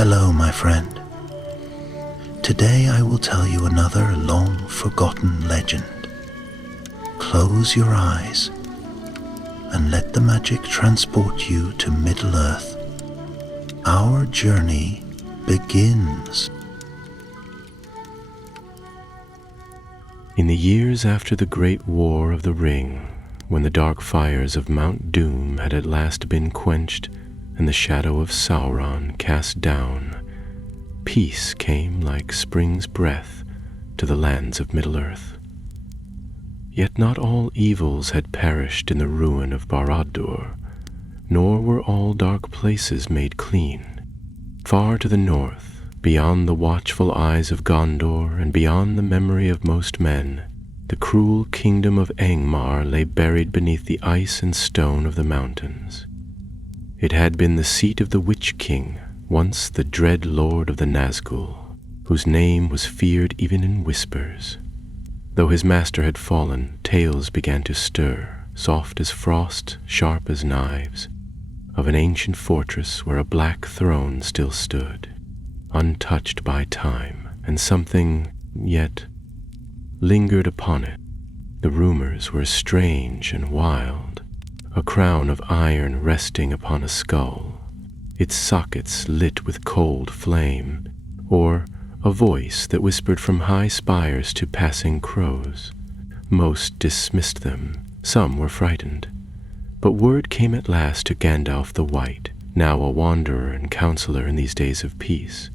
Hello, my friend. Today I will tell you another long-forgotten legend. Close your eyes and let the magic transport you to Middle-earth. Our journey begins. In the years after the Great War of the Ring, when the dark fires of Mount Doom had at last been quenched and the shadow of Sauron cast down, peace came like spring's breath to the lands of Middle-earth. Yet not all evils had perished in the ruin of Barad-dûr, nor were all dark places made clean. Far to the north, beyond the watchful eyes of Gondor and beyond the memory of most men, the cruel kingdom of Angmar lay buried beneath the ice and stone of the mountains. It had been the seat of the Witch King, once the dread lord of the Nazgul, whose name was feared even in whispers. Though his master had fallen, tales began to stir, soft as frost, sharp as knives, of an ancient fortress where a black throne still stood, untouched by time, and something, yet, lingered upon it. The rumors were strange and wild, a crown of iron resting upon a skull, its sockets lit with cold flame, or a voice that whispered from high spires to passing crows. Most dismissed them, some were frightened. But word came at last to Gandalf the White, now a wanderer and counselor in these days of peace.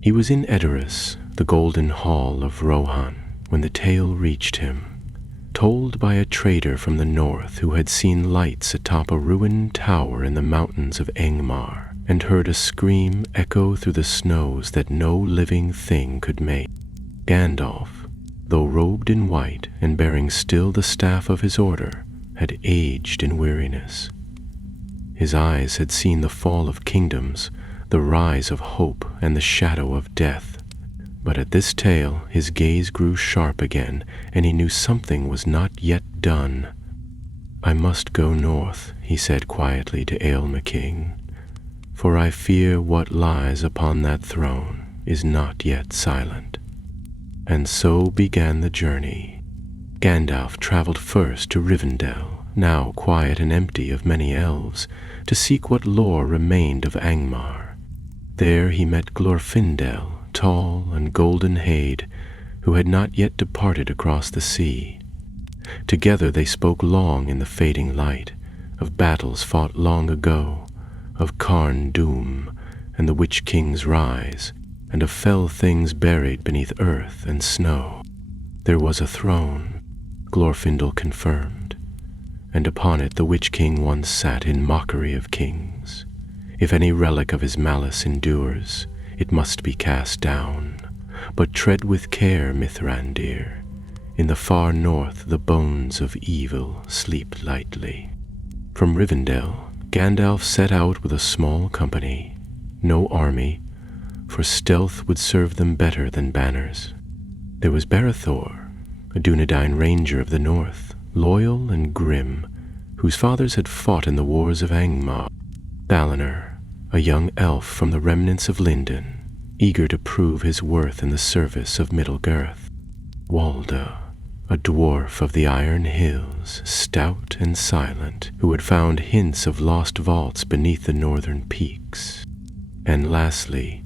He was in Edoras, the golden hall of Rohan, when the tale reached him, told by a trader from the north who had seen lights atop a ruined tower in the mountains of Angmar, and heard a scream echo through the snows that no living thing could make. Gandalf, though robed in white and bearing still the staff of his order, had aged in weariness. His eyes had seen the fall of kingdoms, the rise of hope, and the shadow of death. But at this tale his gaze grew sharp again, and he knew something was not yet done. "I must go north," he said quietly to Eorl King, "for I fear what lies upon that throne is not yet silent." And so began the journey. Gandalf traveled first to Rivendell, now quiet and empty of many elves, to seek what lore remained of Angmar. There he met Glorfindel, tall and golden-hayed, who had not yet departed across the sea. Together they spoke long in the fading light, of battles fought long ago, of Carn Dûm and the Witch King's rise, and of fell things buried beneath earth and snow. There was a throne, Glorfindel confirmed, and upon it the Witch King once sat in mockery of kings. If any relic of his malice endures, it must be cast down. But tread with care, Mithrandir. In the far north the bones of evil sleep lightly. From Rivendell, Gandalf set out with a small company. No army, for stealth would serve them better than banners. There was Barethor, a Dunedain ranger of the north, loyal and grim, whose fathers had fought in the wars of Angmar. Valinor, a young elf from the remnants of Lindon, eager to prove his worth in the service of Middle-earth. Walda, a dwarf of the Iron Hills, stout and silent, who had found hints of lost vaults beneath the northern peaks. And lastly,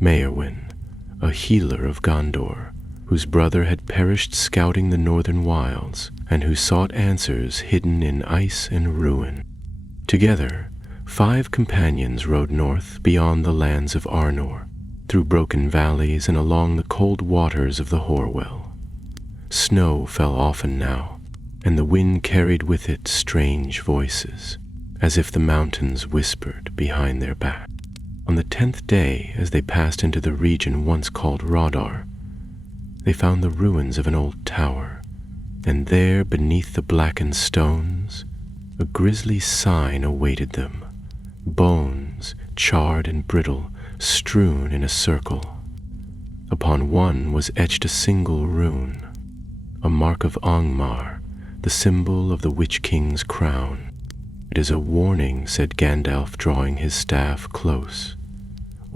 Maerwyn, a healer of Gondor, whose brother had perished scouting the northern wilds, and who sought answers hidden in ice and ruin. Together, 5 companions rode north beyond the lands of Arnor, through broken valleys and along the cold waters of the Horwell. Snow fell often now, and the wind carried with it strange voices, as if the mountains whispered behind their back. On the 10th day, as they passed into the region once called Rodar, they found the ruins of an old tower, and there, beneath the blackened stones, a grisly sign awaited them. Bones, charred and brittle, strewn in a circle. Upon one was etched a single rune, a mark of Angmar, the symbol of the Witch King's crown. "It is a warning," said Gandalf, drawing his staff close.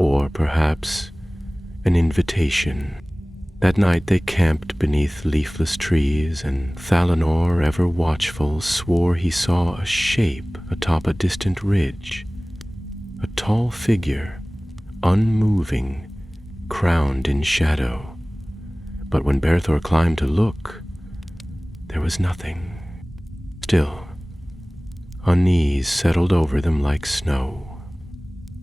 or perhaps an invitation. That night they camped beneath leafless trees, and Thalanor, ever watchful, swore he saw a shape atop a distant ridge, a tall figure, unmoving, crowned in shadow. But when Berthor climbed to look, there was nothing. Still, unease settled over them like snow.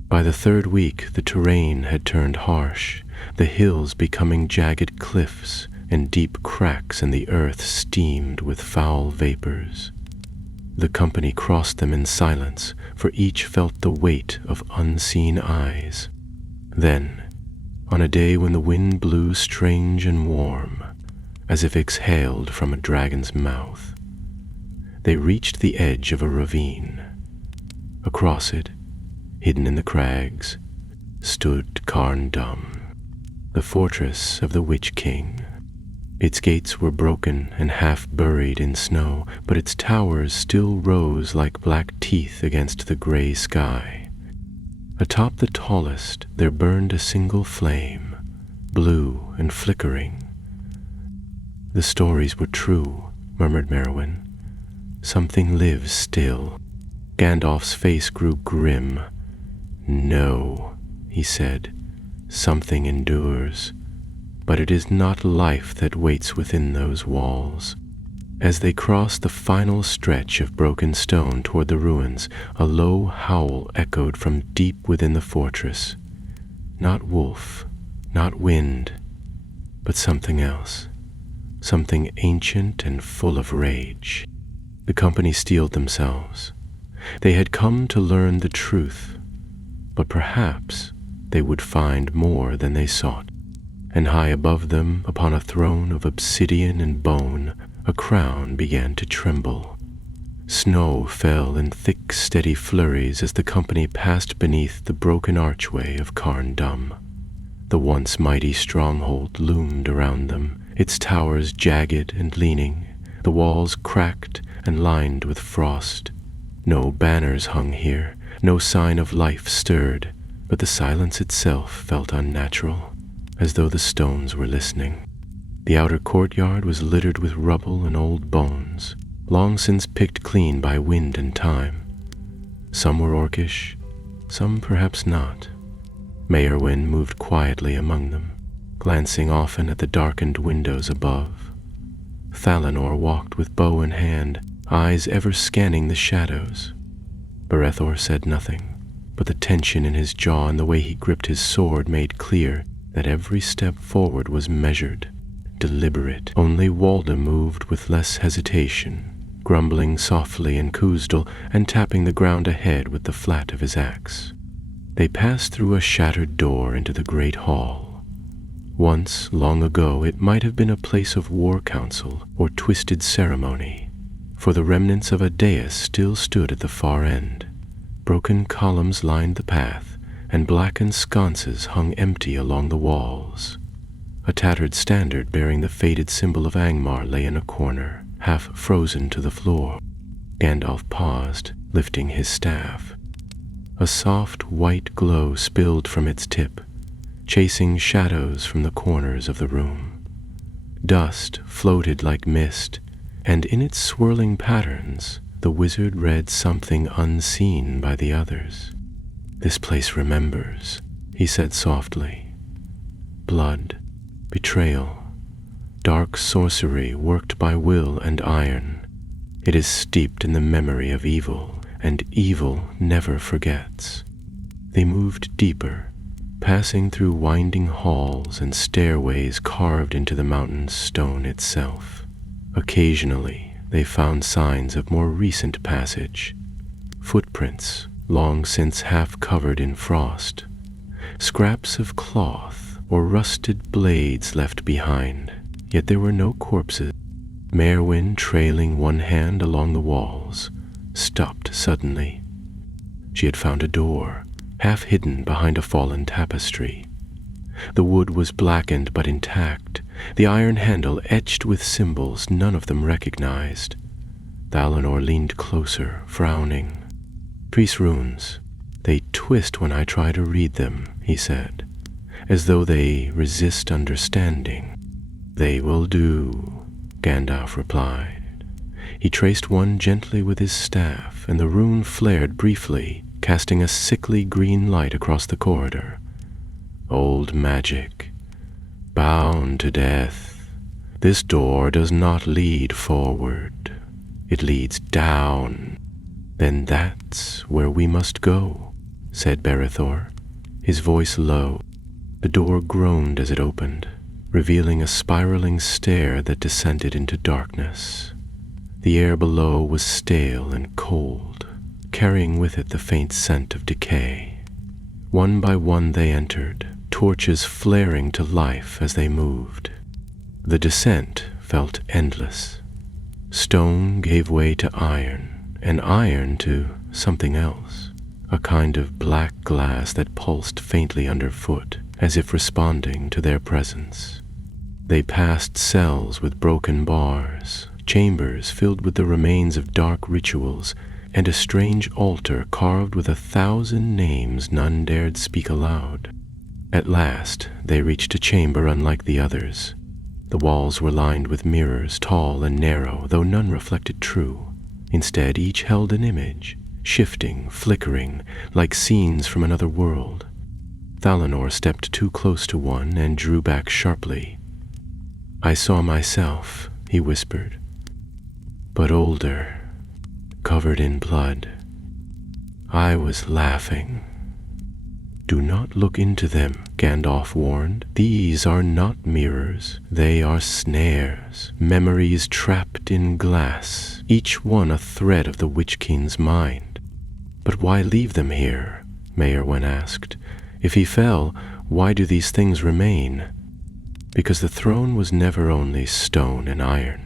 By the third week, the terrain had turned harsh, the hills becoming jagged cliffs, and deep cracks in the earth steamed with foul vapors. The company crossed them in silence, for each felt the weight of unseen eyes. Then, on a day when the wind blew strange and warm, as if exhaled from a dragon's mouth, they reached the edge of a ravine. Across it, hidden in the crags, stood Carn Dum, the fortress of the Witch King. Its gates were broken and half buried in snow, but its towers still rose like black teeth against the gray sky. Atop the tallest there burned a single flame, blue and flickering. "The stories were true," murmured Merwin. "Something lives still." Gandalf's face grew grim. "No," he said, "something endures, but it is not life that waits within those walls." As they crossed the final stretch of broken stone toward the ruins, a low howl echoed from deep within the fortress. Not wolf, not wind, but something else, something ancient and full of rage. The company steeled themselves. They had come to learn the truth, but perhaps they would find more than they sought. And high above them, upon a throne of obsidian and bone, a crown began to tremble. Snow fell in thick, steady flurries as the company passed beneath the broken archway of Carn Dum. The once mighty stronghold loomed around them, its towers jagged and leaning, the walls cracked and lined with frost. No banners hung here, no sign of life stirred, but the silence itself felt unnatural, as though the stones were listening. The outer courtyard was littered with rubble and old bones, long since picked clean by wind and time. Some were orcish, some perhaps not. Maerwyn moved quietly among them, glancing often at the darkened windows above. Thalanor walked with bow in hand, eyes ever scanning the shadows. Berethor said nothing, but the tension in his jaw and the way he gripped his sword made clear that every step forward was measured, deliberate. Only Walda moved with less hesitation, grumbling softly in Khuzdul and tapping the ground ahead with the flat of his axe. They passed through a shattered door into the great hall. Once, long ago, it might have been a place of war council or twisted ceremony, for the remnants of a dais still stood at the far end. Broken columns lined the path, and blackened sconces hung empty along the walls. A tattered standard bearing the faded symbol of Angmar lay in a corner, half frozen to the floor. Gandalf paused, lifting his staff. A soft white glow spilled from its tip, chasing shadows from the corners of the room. Dust floated like mist, and in its swirling patterns, the wizard read something unseen by the others. "This place remembers," he said softly. "Blood, betrayal, dark sorcery worked by will and iron. It is steeped in the memory of evil, and evil never forgets." They moved deeper, passing through winding halls and stairways carved into the mountain's stone itself. Occasionally, they found signs of more recent passage, footprints long since half covered in frost, scraps of cloth or rusted blades left behind, yet there were no corpses. Maerwyn, trailing one hand along the walls, stopped suddenly. She had found a door, half hidden behind a fallen tapestry. The wood was blackened but intact, the iron handle etched with symbols none of them recognized. Thalanor leaned closer, frowning. "Priest runes. They twist when I try to read them," he said, as though they resist understanding. "They will do," Gandalf replied. He traced one gently with his staff, and the rune flared briefly, casting a sickly green light across the corridor. "Old magic, bound to death. This door does not lead forward. It leads down." "Then that's where we must go," said Berethor, his voice low. The door groaned as it opened, revealing a spiraling stair that descended into darkness. The air below was stale and cold, carrying with it the faint scent of decay. One by one they entered, torches flaring to life as they moved. The descent felt endless. Stone gave way to iron, and iron to something else, a kind of black glass that pulsed faintly underfoot, as if responding to their presence. They passed cells with broken bars, chambers filled with the remains of dark rituals, and a strange altar carved with 1,000 names none dared speak aloud. At last they reached a chamber unlike the others. The walls were lined with mirrors, tall and narrow, though none reflected true. Instead, each held an image, shifting, flickering, like scenes from another world. Thalinor stepped too close to one and drew back sharply. "I saw myself," he whispered, "but older, covered in blood. I was laughing." "Do not look into them," Gandalf warned. "These are not mirrors. They are snares, memories trapped in glass, each one a thread of the Witch King's mind." "But why leave them here?" Maerwen asked. "If he fell, why do these things remain?" "Because the throne was never only stone and iron.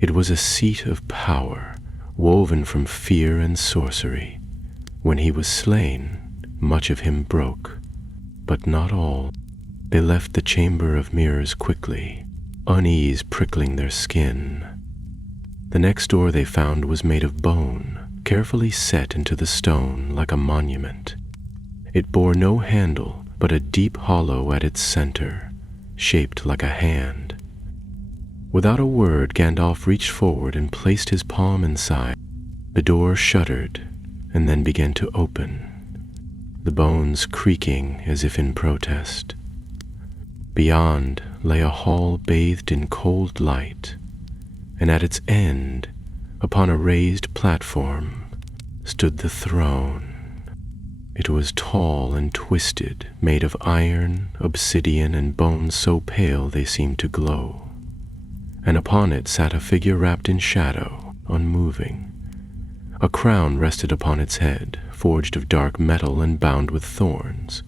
It was a seat of power, woven from fear and sorcery. When he was slain, much of him broke, but not all. They left the Chamber of Mirrors quickly, unease prickling their skin. The next door they found was made of bone, carefully set into the stone like a monument. It bore no handle, but a deep hollow at its center, shaped like a hand. Without a word, Gandalf reached forward and placed his palm inside. The door shuddered and then began to open, the bones creaking as if in protest. Beyond lay a hall bathed in cold light, and at its end, upon a raised platform, stood the throne. It was tall and twisted, made of iron, obsidian, and bones so pale they seemed to glow. And upon it sat a figure wrapped in shadow, unmoving. A crown rested upon its head, forged of dark metal and bound with thorns.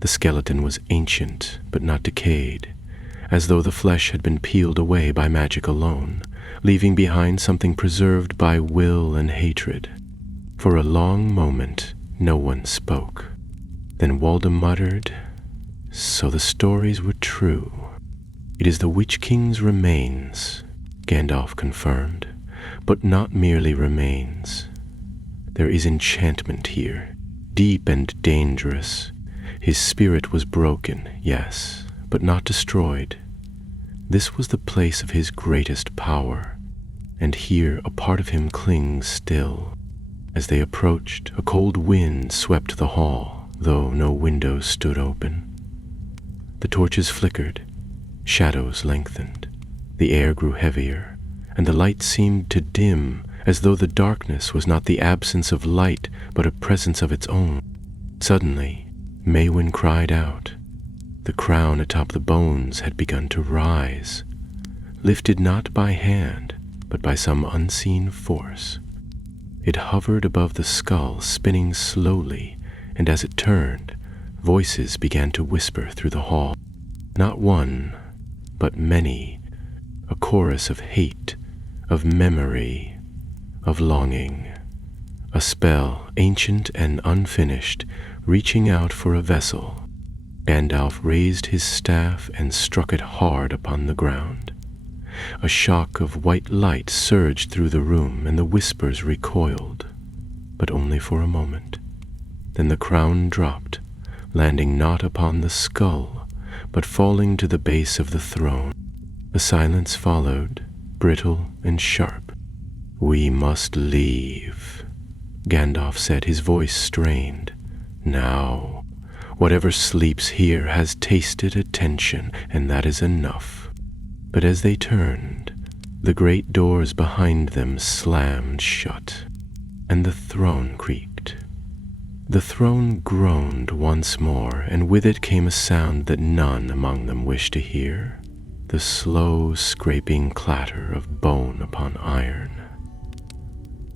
The skeleton was ancient, but not decayed, as though the flesh had been peeled away by magic alone, leaving behind something preserved by will and hatred. For a long moment, no one spoke. Then Walda muttered, "So the stories were true." "It is the Witch King's remains," Gandalf confirmed, "but not merely remains. There is enchantment here, deep and dangerous. His spirit was broken, yes, but not destroyed. This was the place of his greatest power, and here a part of him clings still." As they approached, a cold wind swept the hall, though no windows stood open. The torches flickered, shadows lengthened, the air grew heavier, and the light seemed to dim, as though the darkness was not the absence of light, but a presence of its own. Suddenly, Maewyn cried out. The crown atop the bones had begun to rise, lifted not by hand, but by some unseen force. It hovered above the skull, spinning slowly, and as it turned, voices began to whisper through the hall. Not one, but many, a chorus of hate, of memory, of longing. A spell, ancient and unfinished, reaching out for a vessel. Gandalf raised his staff and struck it hard upon the ground. A shock of white light surged through the room, and the whispers recoiled, but only for a moment. Then the crown dropped, landing not upon the skull, but falling to the base of the throne. A silence followed, brittle and sharp. "We must leave," Gandalf said, his voice strained. "Now, whatever sleeps here has tasted attention, and that is enough." But as they turned, the great doors behind them slammed shut, and the throne creaked. The throne groaned once more, and with it came a sound that none among them wished to hear, the slow scraping clatter of bone upon iron.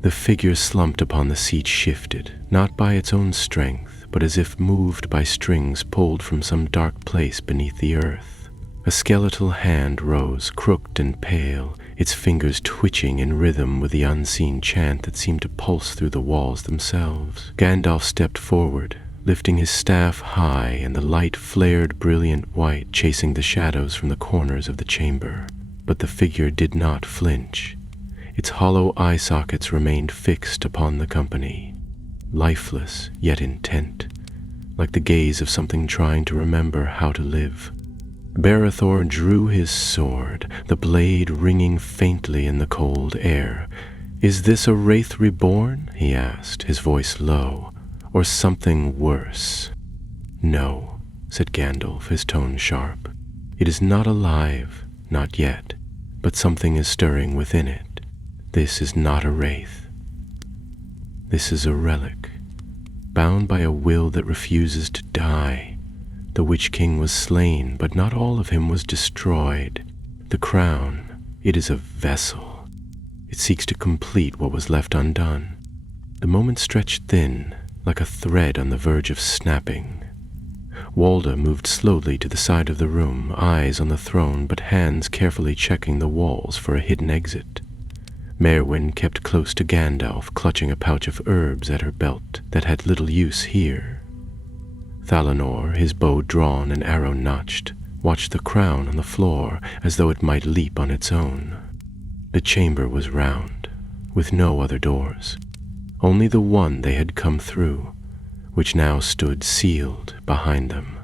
The figure slumped upon the seat shifted, not by its own strength, but as if moved by strings pulled from some dark place beneath the earth. A skeletal hand rose, crooked and pale, its fingers twitching in rhythm with the unseen chant that seemed to pulse through the walls themselves. Gandalf stepped forward, lifting his staff high, and the light flared brilliant white, chasing the shadows from the corners of the chamber. But the figure did not flinch. Its hollow eye sockets remained fixed upon the company, lifeless yet intent, like the gaze of something trying to remember how to live. Barethor drew his sword, the blade ringing faintly in the cold air. "Is this a wraith reborn?" he asked, his voice low, "or something worse?" "No," said Gandalf, his tone sharp. "It is not alive, not yet, but something is stirring within it. This is not a wraith. This is a relic, bound by a will that refuses to die. The Witch King was slain, but not all of him was destroyed. The crown, it is a vessel. It seeks to complete what was left undone." The moment stretched thin, like a thread on the verge of snapping. Walda moved slowly to the side of the room, eyes on the throne, but hands carefully checking the walls for a hidden exit. Merwin kept close to Gandalf, clutching a pouch of herbs at her belt that had little use here. Thalanor, his bow drawn and arrow notched, watched the crown on the floor as though it might leap on its own. The chamber was round, with no other doors, only the one they had come through, which now stood sealed behind them.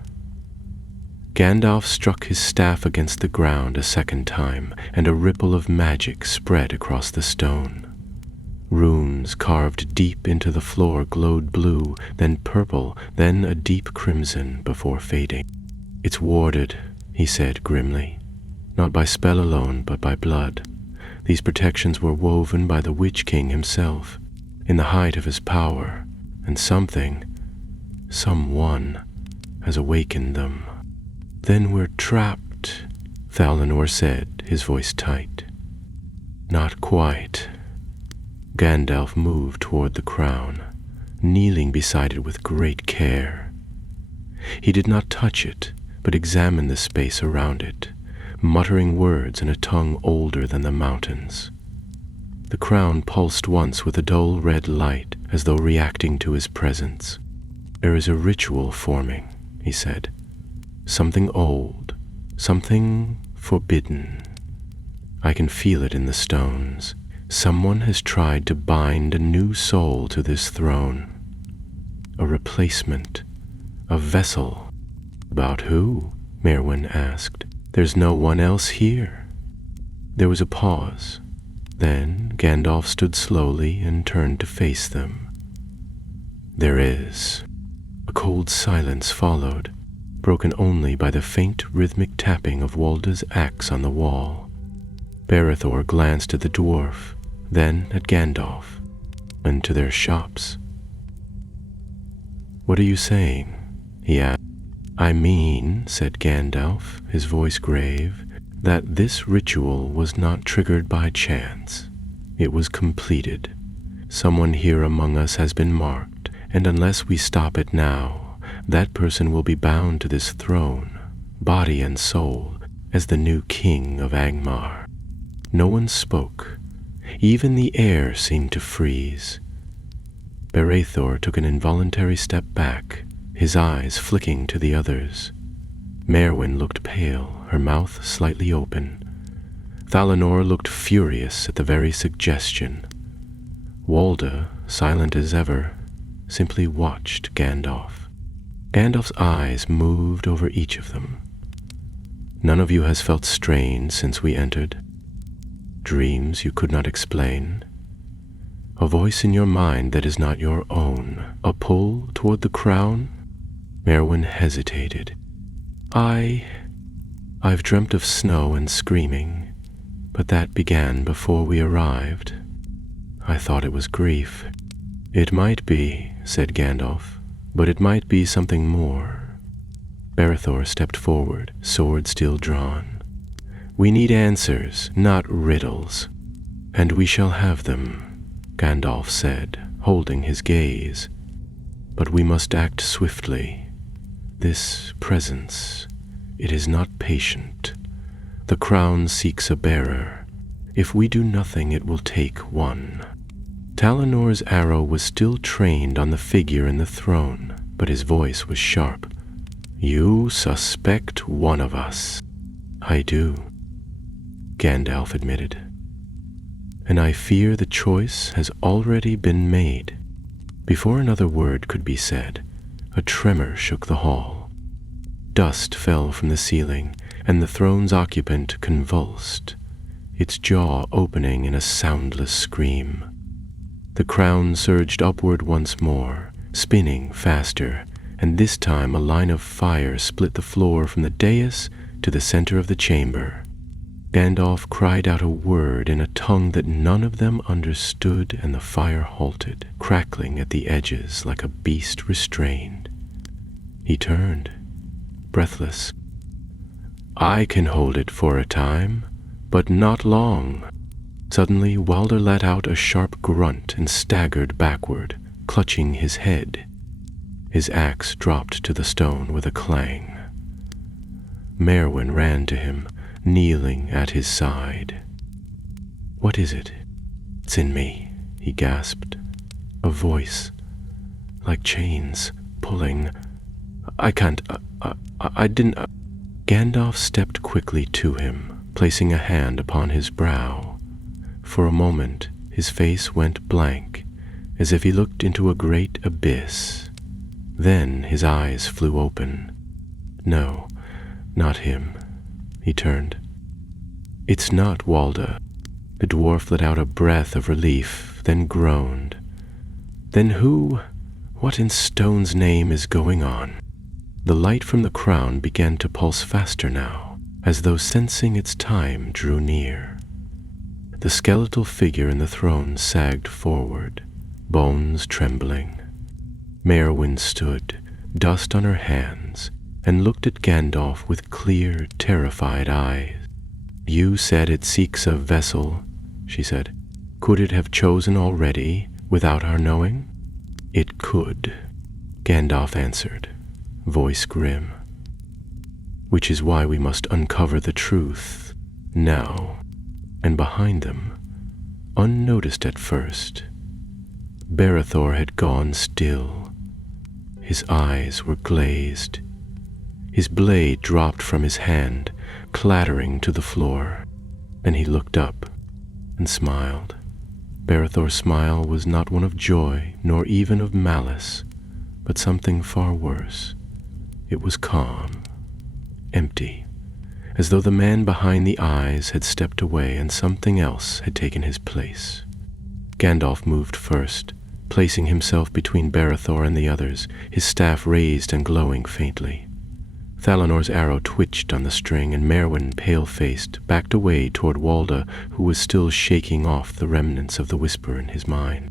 Gandalf struck his staff against the ground a second time, and a ripple of magic spread across the stone. Runes carved deep into the floor glowed blue, then purple, then a deep crimson before fading. "It's warded," he said grimly, "not by spell alone, but by blood. These protections were woven by the Witch King himself, in the height of his power, and someone, has awakened them." "Then we're trapped," Thalanor said, his voice tight. "Not quite." Gandalf moved toward the crown, kneeling beside it with great care. He did not touch it, but examined the space around it, muttering words in a tongue older than the mountains. The crown pulsed once with a dull red light, as though reacting to his presence. "There is a ritual forming," he said. "Something old, something forbidden. I can feel it in the stones. Someone has tried to bind a new soul to this throne. A replacement, a vessel." "About who?" Merwin asked. "There's no one else here." There was a pause. Then Gandalf stood slowly and turned to face them. "There is." A cold silence followed, broken only by the faint rhythmic tapping of Walda's axe on the wall. Barethor glanced at the dwarf, then at Gandalf, and to their shops. "What are you saying?" he asked. "I mean," said Gandalf, his voice grave, "that this ritual was not triggered by chance. It was completed. Someone here among us has been marked, and unless we stop it now, that person will be bound to this throne, body and soul, as the new king of Angmar." No one spoke. Even the air seemed to freeze. Barethor took an involuntary step back, his eyes flicking to the others. Merwin looked pale, her mouth slightly open. Thalanor looked furious at the very suggestion. Walda, silent as ever, simply watched Gandalf. Gandalf's eyes moved over each of them. None of you has felt strain since we entered. Dreams you could not explain. A voice in your mind that is not your own. A pull toward the crown? Merwin hesitated. I've dreamt of snow and screaming, but that began before we arrived. I thought it was grief. It might be, said Gandalf, but it might be something more. Barethor stepped forward, sword still drawn. We need answers, not riddles. And we shall have them, Gandalf said, holding his gaze. But we must act swiftly. This presence, it is not patient. The crown seeks a bearer. If we do nothing, it will take one. Talinor's arrow was still trained on the figure in the throne, but his voice was sharp. You suspect one of us. I do, Gandalf admitted. And I fear the choice has already been made. Before another word could be said, a tremor shook the hall. Dust fell from the ceiling, and the throne's occupant convulsed, its jaw opening in a soundless scream. The crown surged upward once more, spinning faster, and this time a line of fire split the floor from the dais to the center of the chamber. Gandalf cried out a word in a tongue that none of them understood, and the fire halted, crackling at the edges like a beast restrained. He turned, breathless. I can hold it for a time, but not long. Suddenly, Walder let out a sharp grunt and staggered backward, clutching his head. His axe dropped to the stone with a clang. Merwin ran to him, kneeling at his side. What is it? It's in me, he gasped. A voice, like chains, pulling. I can't, I didn't. Gandalf stepped quickly to him, placing a hand upon his brow. For a moment, his face went blank, as if he looked into a great abyss. Then his eyes flew open. No, not him. He turned. It's not Walda. The dwarf let out a breath of relief, then groaned. Then who? What in stone's name is going on? The light from the crown began to pulse faster now, as though sensing its time drew near. The skeletal figure in the throne sagged forward, bones trembling. Merwin stood, dust on her hands, and looked at Gandalf with clear, terrified eyes. You said it seeks a vessel, she said. Could it have chosen already, without our knowing? It could, Gandalf answered, voice grim. Which is why we must uncover the truth, now. And behind them, unnoticed at first, Barethor had gone still. His eyes were glazed. His blade dropped from his hand, clattering to the floor. Then he looked up and smiled. Barethor's smile was not one of joy, nor even of malice, but something far worse. It was calm, empty, as though the man behind the eyes had stepped away and something else had taken his place. Gandalf moved first, placing himself between Barethor and the others, his staff raised and glowing faintly. Thalinor's arrow twitched on the string, and Merwin, pale-faced, backed away toward Walda, who was still shaking off the remnants of the whisper in his mind.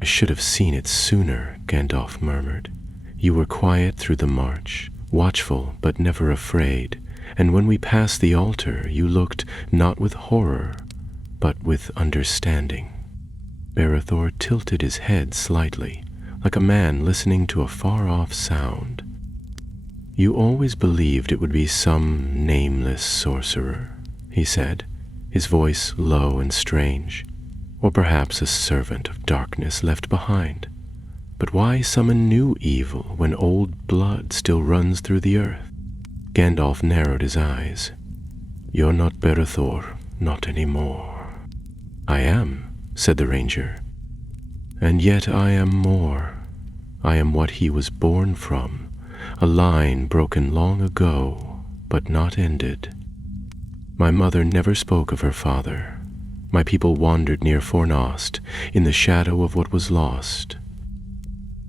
I should have seen it sooner, Gandalf murmured. You were quiet through the march, watchful but never afraid, and when we passed the altar, you looked not with horror, but with understanding. Barethor tilted his head slightly, like a man listening to a far-off sound. You always believed it would be some nameless sorcerer, he said, his voice low and strange, or perhaps a servant of darkness left behind. But why summon new evil when old blood still runs through the earth? Gandalf narrowed his eyes. You're not Barethor, not anymore. I am, said the ranger. And yet I am more. I am what he was born from, a line broken long ago, but not ended. My mother never spoke of her father. My people wandered near Fornost, in the shadow of what was lost.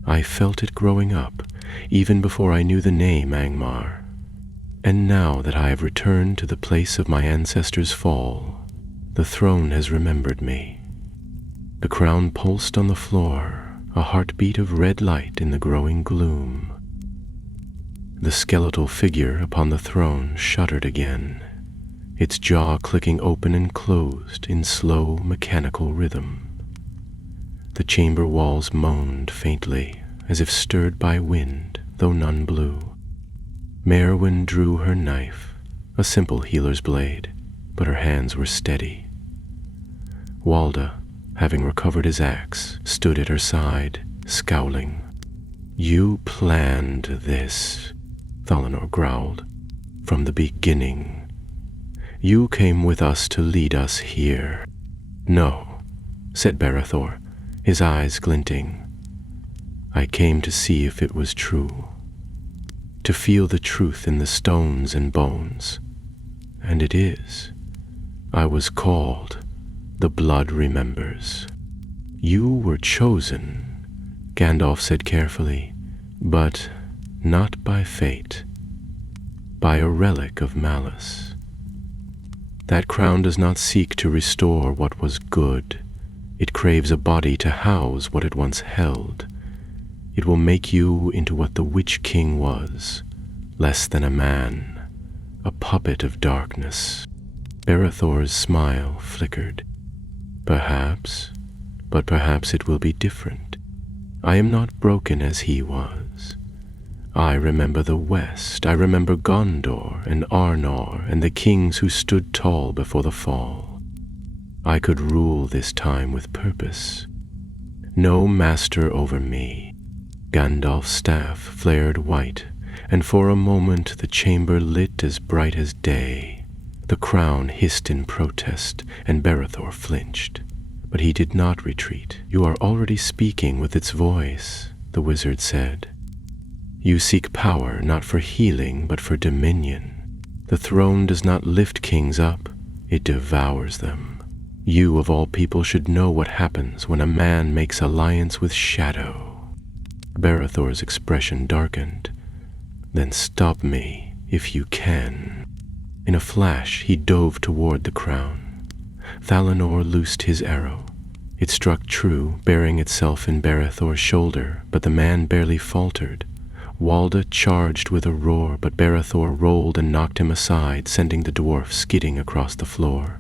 I felt it growing up, even before I knew the name Angmar. And now that I have returned to the place of my ancestors' fall, the throne has remembered me. The crown pulsed on the floor, a heartbeat of red light in the growing gloom. The skeletal figure upon the throne shuddered again, its jaw clicking open and closed in slow, mechanical rhythm. The chamber walls moaned faintly, as if stirred by wind, though none blew. Merwin drew her knife, a simple healer's blade, but her hands were steady. Walda, having recovered his axe, stood at her side, scowling. "You planned this," Thalanor growled, "from the beginning. You came with us to lead us here." "No," said Berethor, his eyes glinting. "I came to see if it was true, to feel the truth in the stones and bones. And it is. I was called. The blood remembers." "You were chosen," Gandalf said carefully, "but not by fate, by a relic of malice. That crown does not seek to restore what was good. It craves a body to house what it once held. It will make you into what the Witch King was, less than a man, a puppet of darkness." Berethor's smile flickered. "Perhaps, but perhaps it will be different. I am not broken as he was. I remember the West. I remember Gondor and Arnor and the kings who stood tall before the fall. I could rule this time with purpose. No master over me." Gandalf's staff flared white, and for a moment the chamber lit as bright as day. The crown hissed in protest, and Berethor flinched. But he did not retreat. "You are already speaking with its voice," the wizard said. "You seek power not for healing, but for dominion. The throne does not lift kings up, it devours them. You of all people should know what happens when a man makes alliance with shadow." Berethor's expression darkened. "Then stop me, if you can." In a flash, he dove toward the crown. Thalanor loosed his arrow. It struck true, burying itself in Berethor's shoulder, but the man barely faltered. Walda charged with a roar, but Berethor rolled and knocked him aside, sending the dwarf skidding across the floor.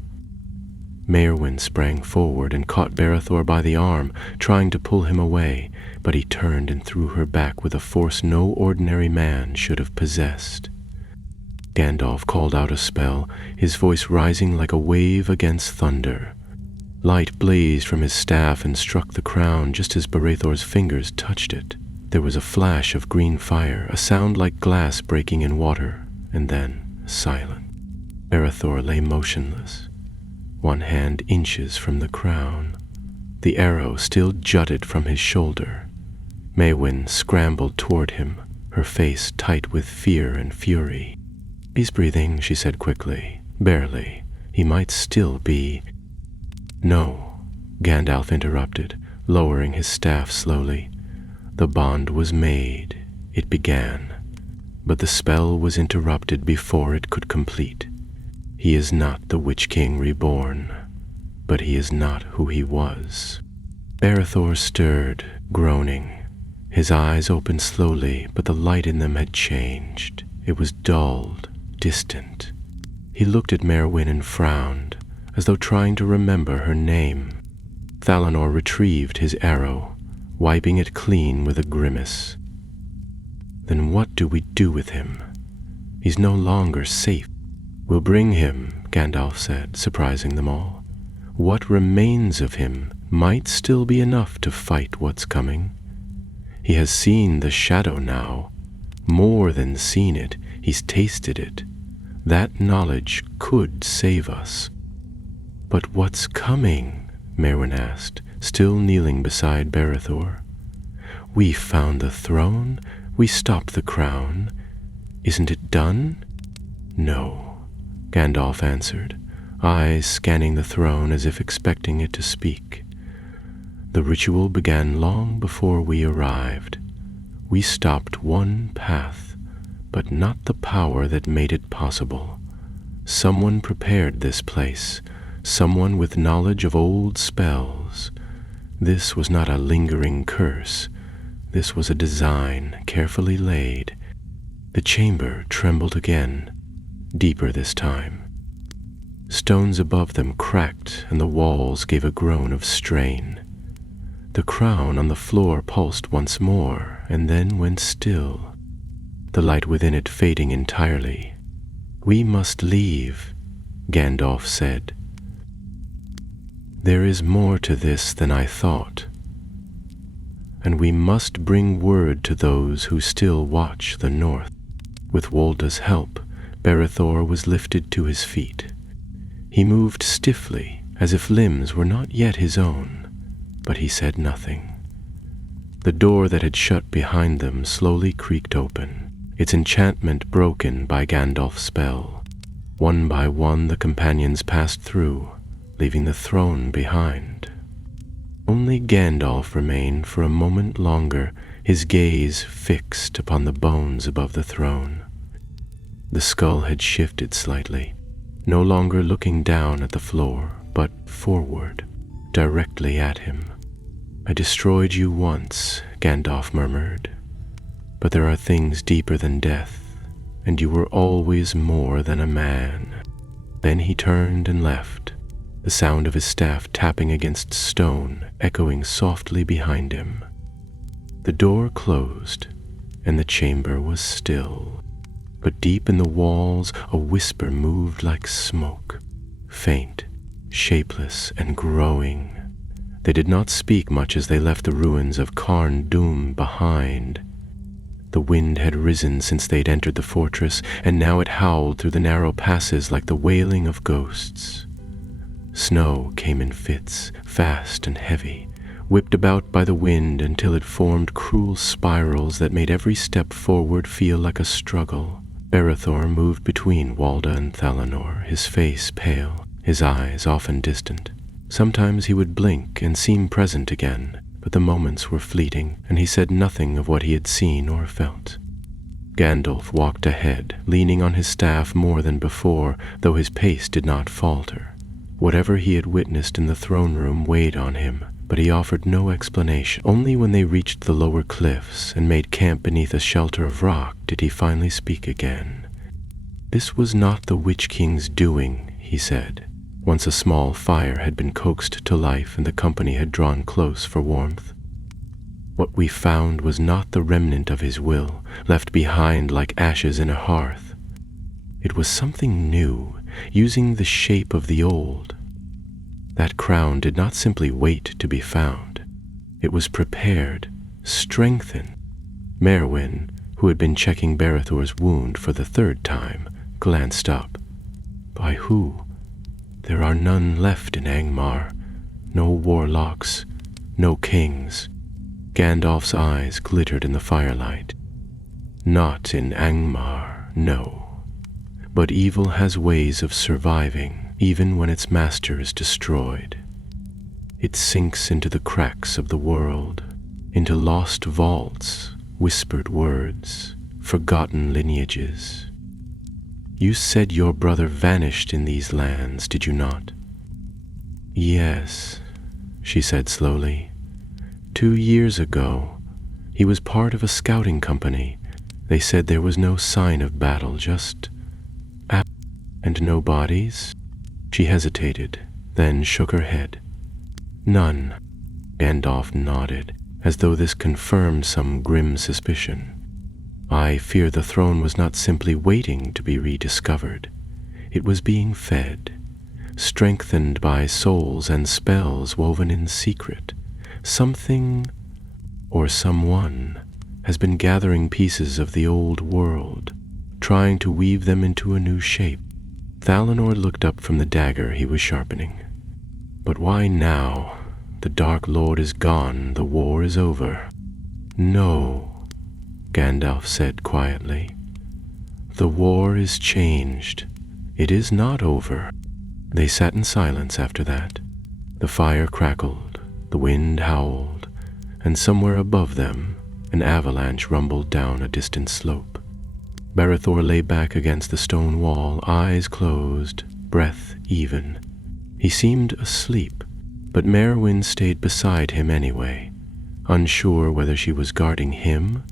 Merwin sprang forward and caught Berethor by the arm, trying to pull him away, but he turned and threw her back with a force no ordinary man should have possessed. Gandalf called out a spell, his voice rising like a wave against thunder. Light blazed from his staff and struck the crown just as Berethor's fingers touched it. There was a flash of green fire, a sound like glass breaking in water, and then silent. Berethor lay motionless, one hand inches from the crown. The arrow still jutted from his shoulder. Maewyn scrambled toward him, her face tight with fear and fury. "He's breathing," she said quickly. "Barely. He might still be—" "No," Gandalf interrupted, lowering his staff slowly. "The bond was made. It began. But the spell was interrupted before it could complete. He is not the Witch King reborn, but he is not who he was." Berethor stirred, groaning. His eyes opened slowly, but the light in them had changed. It was dulled, distant. He looked at Merwin and frowned, as though trying to remember her name. Thalanor retrieved his arrow, wiping it clean with a grimace. "Then what do we do with him? He's no longer safe." "We'll bring him," Gandalf said, surprising them all. "What remains of him might still be enough to fight what's coming. He has seen the shadow now. More than seen it, he's tasted it. That knowledge could save us." "But what's coming?" Merwin asked, still kneeling beside Berethor. "We found the throne. We stopped the crown. Isn't it done?" "No," Gandalf answered, eyes scanning the throne as if expecting it to speak. "The ritual began long before we arrived. We stopped one path, but not the power that made it possible. Someone prepared this place, someone with knowledge of old spells. This was not a lingering curse. This was a design carefully laid." The chamber trembled again, deeper this time. Stones above them cracked and the walls gave a groan of strain. The crown on the floor pulsed once more and then went still, the light within it fading entirely. "We must leave," Gandalf said. "There is more to this than I thought, and we must bring word to those who still watch the north." With Wolda's help, Barethor was lifted to his feet. He moved stiffly, as if limbs were not yet his own, but he said nothing. The door that had shut behind them slowly creaked open, its enchantment broken by Gandalf's spell. One by one the companions passed through, leaving the throne behind. Only Gandalf remained for a moment longer, his gaze fixed upon the bones above the throne. The skull had shifted slightly, no longer looking down at the floor, but forward, directly at him. "I destroyed you once," Gandalf murmured, "but there are things deeper than death, and you were always more than a man." Then he turned and left, the sound of his staff tapping against stone echoing softly behind him. The door closed, and the chamber was still. But deep in the walls a whisper moved like smoke, faint, shapeless, and growing. They did not speak much as they left the ruins of Carn Dûm behind. The wind had risen since they'd entered the fortress, and now it howled through the narrow passes like the wailing of ghosts. Snow came in fits, fast and heavy, whipped about by the wind until it formed cruel spirals that made every step forward feel like a struggle. Barethor moved between Walda and Thalanor, his face pale, his eyes often distant. Sometimes he would blink and seem present again, but the moments were fleeting, and he said nothing of what he had seen or felt. Gandalf walked ahead, leaning on his staff more than before, though his pace did not falter. Whatever he had witnessed in the throne room weighed on him, but he offered no explanation. Only when they reached the lower cliffs and made camp beneath a shelter of rock did he finally speak again. "This was not the Witch King's doing," he said. Once a small fire had been coaxed to life and the company had drawn close for warmth. "What we found was not the remnant of his will, left behind like ashes in a hearth. It was something new, using the shape of the old. That crown did not simply wait to be found. It was prepared, strengthened." Merwin, who had been checking Barethor's wound for the third time, glanced up. "By who? There are none left in Angmar. No warlocks, no kings." Gandalf's eyes glittered in the firelight. "Not in Angmar, no. But evil has ways of surviving, even when its master is destroyed. It sinks into the cracks of the world, into lost vaults, whispered words, forgotten lineages. You said your brother vanished in these lands, did you not?" "Yes," she said slowly. 2 years ago, he was part of a scouting company. They said there was no sign of battle, just and no bodies." She hesitated, then shook her head. "None." Gandalf nodded, as though this confirmed some grim suspicion. "I fear the throne was not simply waiting to be rediscovered. It was being fed, strengthened by souls and spells woven in secret. Something, or someone, has been gathering pieces of the old world, trying to weave them into a new shape." Thalanor looked up from the dagger he was sharpening. "But why now? The Dark Lord is gone, the war is over." "No," Gandalf said quietly. "The war is changed. It is not over." They sat in silence after that. The fire crackled, the wind howled, and somewhere above them, an avalanche rumbled down a distant slope. Berethor lay back against the stone wall, eyes closed, breath even. He seemed asleep, but Merwin stayed beside him anyway, unsure whether she was guarding him.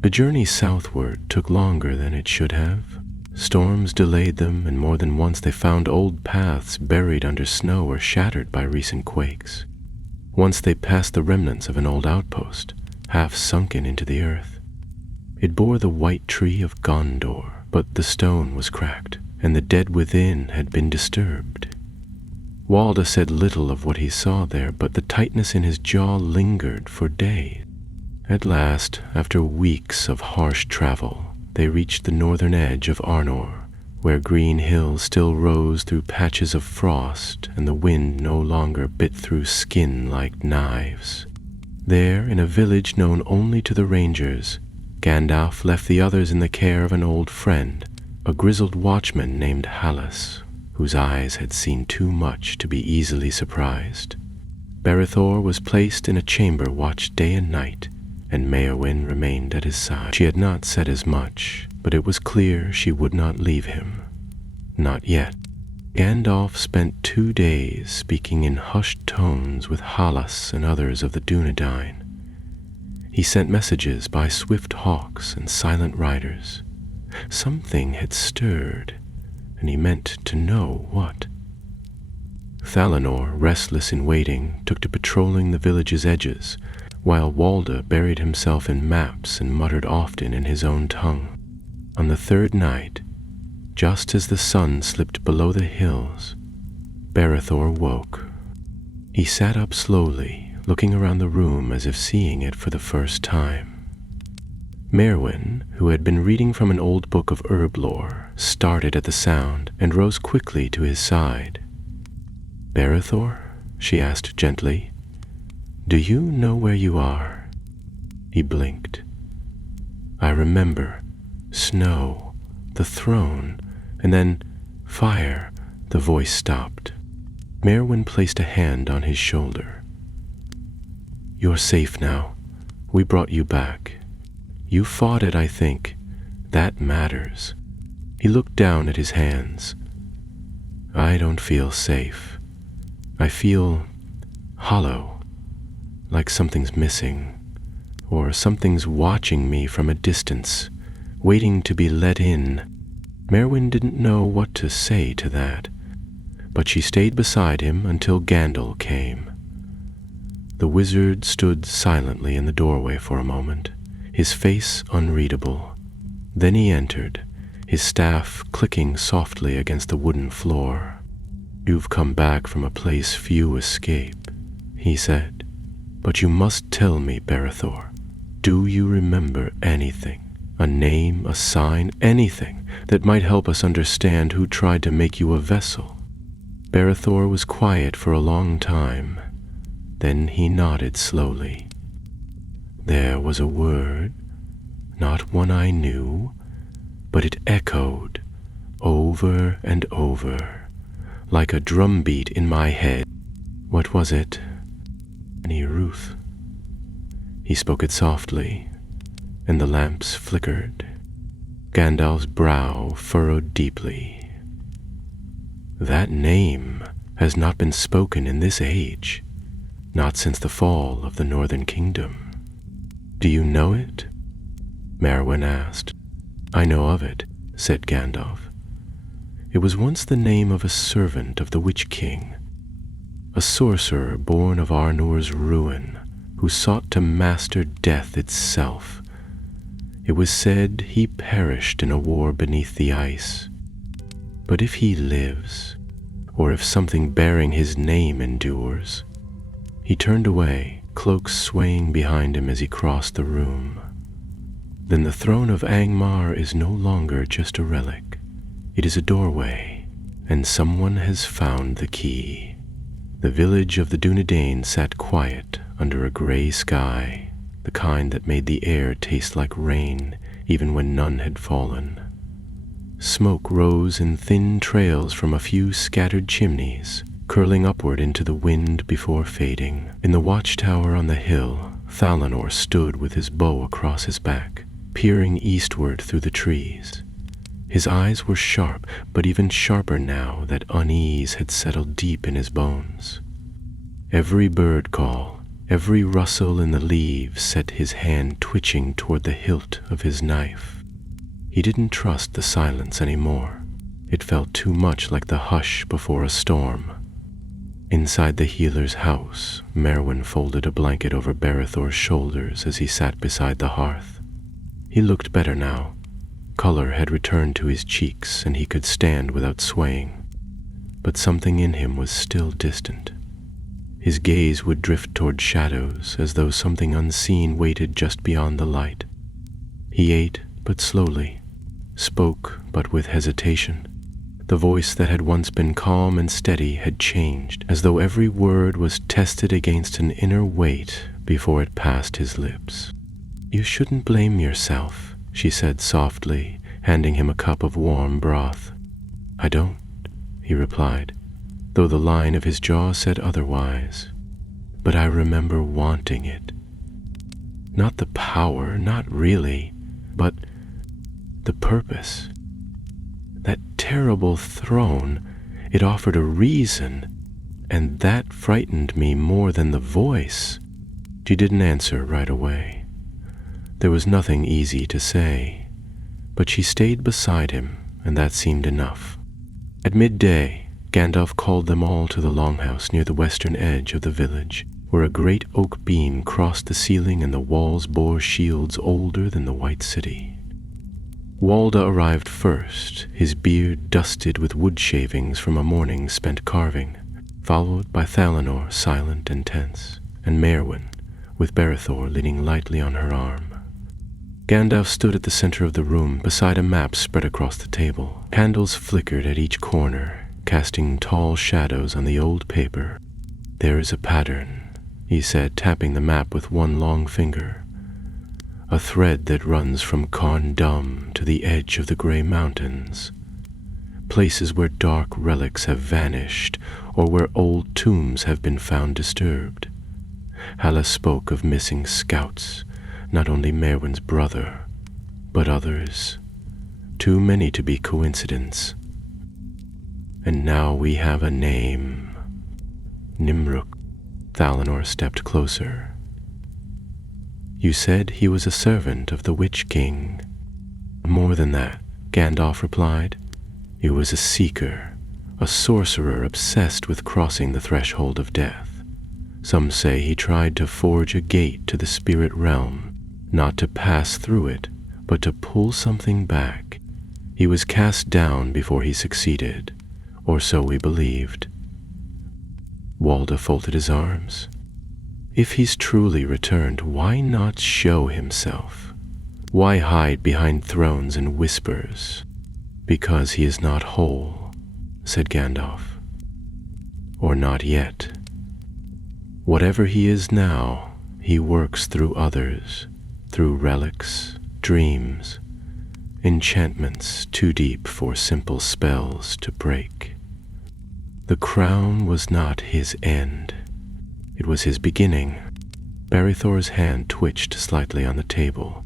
The journey southward took longer than it should have. Storms delayed them, and more than once they found old paths buried under snow or shattered by recent quakes. Once they passed the remnants of an old outpost, half sunken into the earth. It bore the white tree of Gondor, but the stone was cracked, and the dead within had been disturbed. Walda said little of what he saw there, but the tightness in his jaw lingered for days. At last, after weeks of harsh travel, they reached the northern edge of Arnor, where green hills still rose through patches of frost, and the wind no longer bit through skin like knives. There, in a village known only to the rangers, Gandalf left the others in the care of an old friend, a grizzled watchman named Hallis, whose eyes had seen too much to be easily surprised. Berethor was placed in a chamber watched day and night, and Merwin remained at his side. She had not said as much, but it was clear she would not leave him. Not yet. Gandalf spent 2 days speaking in hushed tones with Hallis and others of the Dunedain. He sent messages by swift hawks and silent riders. Something had stirred, and he meant to know what. Thalanor, restless in waiting, took to patrolling the village's edges, while Walda buried himself in maps and muttered often in his own tongue. On the 3rd night, just as the sun slipped below the hills, Berethor woke. He sat up slowly, looking around the room as if seeing it for the first time. Merwin, who had been reading from an old book of herb lore, started at the sound and rose quickly to his side. "Berethor?" she asked gently. "Do you know where you are?" He blinked. "I remember. Snow, the throne, and then fire." The voice stopped. Merwin placed a hand on his shoulder. "You're safe now. We brought you back. You fought it, I think. That matters." He looked down at his hands. "I don't feel safe. I feel hollow. Like something's missing, or something's watching me from a distance, waiting to be let in." Merwin didn't know what to say to that, but she stayed beside him until Gandalf came. The wizard stood silently in the doorway for a moment, his face unreadable. Then he entered, his staff clicking softly against the wooden floor. "You've come back from a place few escape," he said. "But you must tell me, Berethor, do you remember anything? A name, a sign, anything that might help us understand who tried to make you a vessel?" Berethor was quiet for a long time. Then he nodded slowly. "There was a word, not one I knew, but it echoed over and over, like a drumbeat in my head. What was it?" "Ruth." He spoke it softly, and the lamps flickered. Gandalf's brow furrowed deeply. "That name has not been spoken in this age, not since the fall of the Northern Kingdom. Do you know it?" Merwin asked. "I know of it," said Gandalf. "It was once the name of a servant of the Witch King, a sorcerer born of Arnor's ruin, who sought to master death itself. It was said he perished in a war beneath the ice. But if he lives, or if something bearing his name endures—" He turned away, cloaks swaying behind him as he crossed the room. "Then the throne of Angmar is no longer just a relic. It is a doorway, and someone has found the key." The village of the Dunedain sat quiet under a gray sky. the kind that made the air taste like rain even when none had fallen. Smoke rose in thin trails from a few scattered chimneys, curling upward into the wind before fading. In the watchtower on the hill, Thalanor stood with his bow across his back, peering eastward through the trees. His eyes were sharp, but even sharper now that unease had settled deep in his bones. Every bird call, every rustle in the leaves set his hand twitching toward the hilt of his knife. He didn't trust the silence anymore. It felt too much like the hush before a storm. Inside the healer's house, Merwin folded a blanket over Berethor's shoulders as he sat beside the hearth. He looked better now. Color had returned to his cheeks and he could stand without swaying. But something in him was still distant. His gaze would drift toward shadows as though something unseen waited just beyond the light. He ate, but slowly, spoke, but with hesitation. The voice that had once been calm and steady had changed, as though every word was tested against an inner weight before it passed his lips. "You shouldn't blame yourself," she said softly, handing him a cup of warm broth. "I don't," he replied, though the line of his jaw said otherwise. "But I remember wanting it. Not the power, not really, but the purpose. That terrible throne, it offered a reason, and that frightened me more than the voice." She didn't answer right away. There was nothing easy to say, but she stayed beside him, and that seemed enough. At midday, Gandalf called them all to the longhouse near the western edge of the village, where a great oak beam crossed the ceiling and the walls bore shields older than the White City. Walda arrived first, his beard dusted with wood shavings from a morning spent carving, followed by Thalanor, silent and tense, and Merwin, with Berethor leaning lightly on her arm. Gandalf stood at the center of the room, beside a map spread across the table. Candles flickered at each corner, casting tall shadows on the old paper. "There is a pattern," he said, tapping the map with one long finger. "A thread that runs from Carn Dum to the edge of the Grey Mountains. Places where dark relics have vanished, or where old tombs have been found disturbed." Hala spoke of missing scouts, not only Merwin's brother, but others. Too many to be coincidence. And now we have a name. Nimruk. Thalanor stepped closer. "You said he was a servant of the Witch King." "More than that," Gandalf replied. "He was a seeker, a sorcerer obsessed with crossing the threshold of death. Some say he tried to forge a gate to the spirit realm, not to pass through it, but to pull something back. He was cast down before he succeeded, or so we believed." Walda folded his arms. "If he's truly returned, why not show himself? Why hide behind thrones and whispers?" "Because he is not whole," said Gandalf. "Or not yet. Whatever he is now, he works through others, through relics, dreams, enchantments too deep for simple spells to break. The crown was not his end. It was his beginning." Berethor's hand twitched slightly on the table.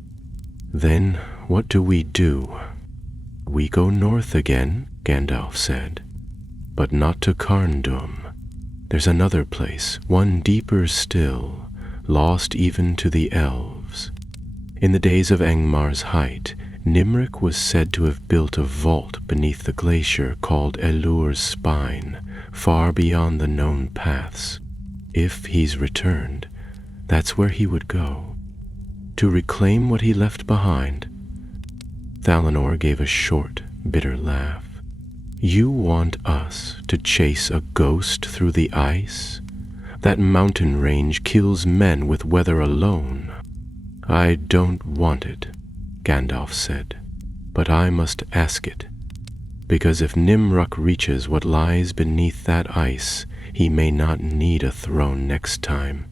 "Then what do we do?" "We go north again," Gandalf said. "But not to Carn Dum. There's another place, one deeper still, lost even to the elves. In the days of Angmar's height, Nimruk was said to have built a vault beneath the glacier called Elur's Spine, far beyond the known paths. If he's returned, that's where he would go, to reclaim what he left behind." Thalanor gave a short, bitter laugh. "You want us to chase a ghost through the ice? That mountain range kills men with weather alone." "I don't want it," Gandalf said, "but I must ask it. Because if Nimruk reaches what lies beneath that ice, he may not need a throne next time.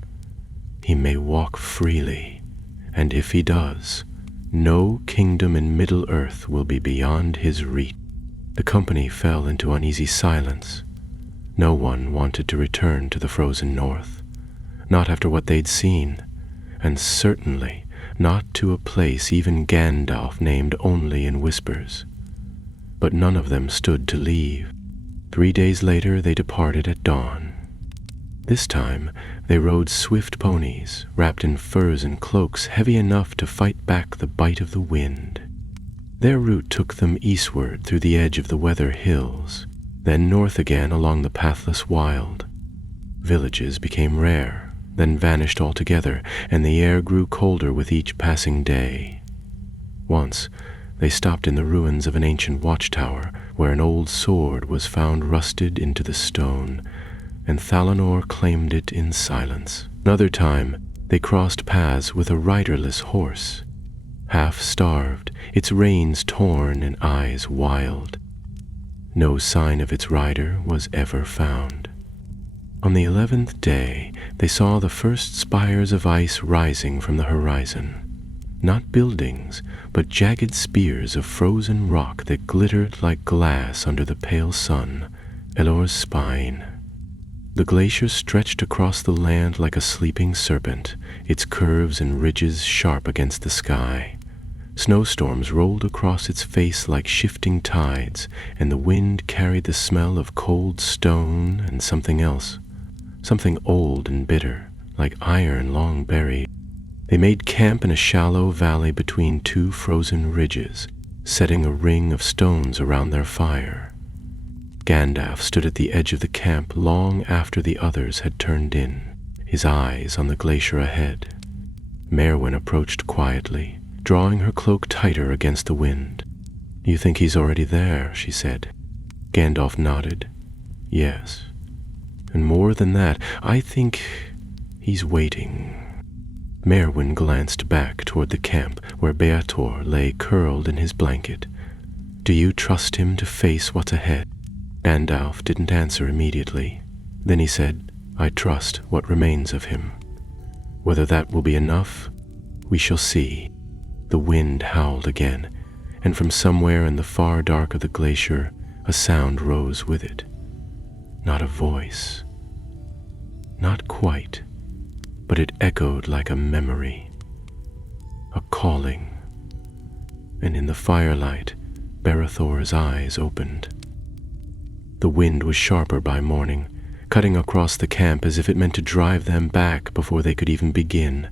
He may walk freely and if he does, no kingdom in Middle-earth will be beyond his reach." The company fell into uneasy silence. No one wanted to return to the frozen north, not after what they'd seen, and certainly not to a place even Gandalf named only in whispers. But none of them stood to leave. 3 days later they departed at dawn. This time they rode swift ponies, wrapped in furs and cloaks heavy enough to fight back the bite of the wind. Their route took them eastward through the edge of the Weather Hills, then north again along the pathless wild. Villages became rare, then vanished altogether, and the air grew colder with each passing day. Once, they stopped in the ruins of an ancient watchtower where an old sword was found rusted into the stone, and Thalanor claimed it in silence. Another time, they crossed paths with a riderless horse, half-starved, its reins torn and eyes wild. No sign of its rider was ever found. On the 11th day, they saw the first spires of ice rising from the horizon. Not buildings, but jagged spears of frozen rock that glittered like glass under the pale sun, Elor's spine. The glacier stretched across the land like a sleeping serpent, its curves and ridges sharp against the sky. Snowstorms rolled across its face like shifting tides, and the wind carried the smell of cold stone and something else, something old and bitter, like iron long buried. They made camp in a shallow valley between two frozen ridges, setting a ring of stones around their fire. Gandalf stood at the edge of the camp long after the others had turned in, his eyes on the glacier ahead. Merwin approached quietly, drawing her cloak tighter against the wind. "You think he's already there?" she said. Gandalf nodded. "Yes. And more than that, I think he's waiting." Merwin glanced back toward the camp where Beator lay curled in his blanket. "Do you trust him to face what's ahead?" Gandalf didn't answer immediately. Then he said, "I trust what remains of him. Whether that will be enough, we shall see." The wind howled again, and from somewhere in the far dark of the glacier, a sound rose with it. Not a voice. Not quite, but it echoed like a memory. A calling. And in the firelight, Barathor's eyes opened. The wind was sharper by morning, cutting across the camp as if it meant to drive them back before they could even begin.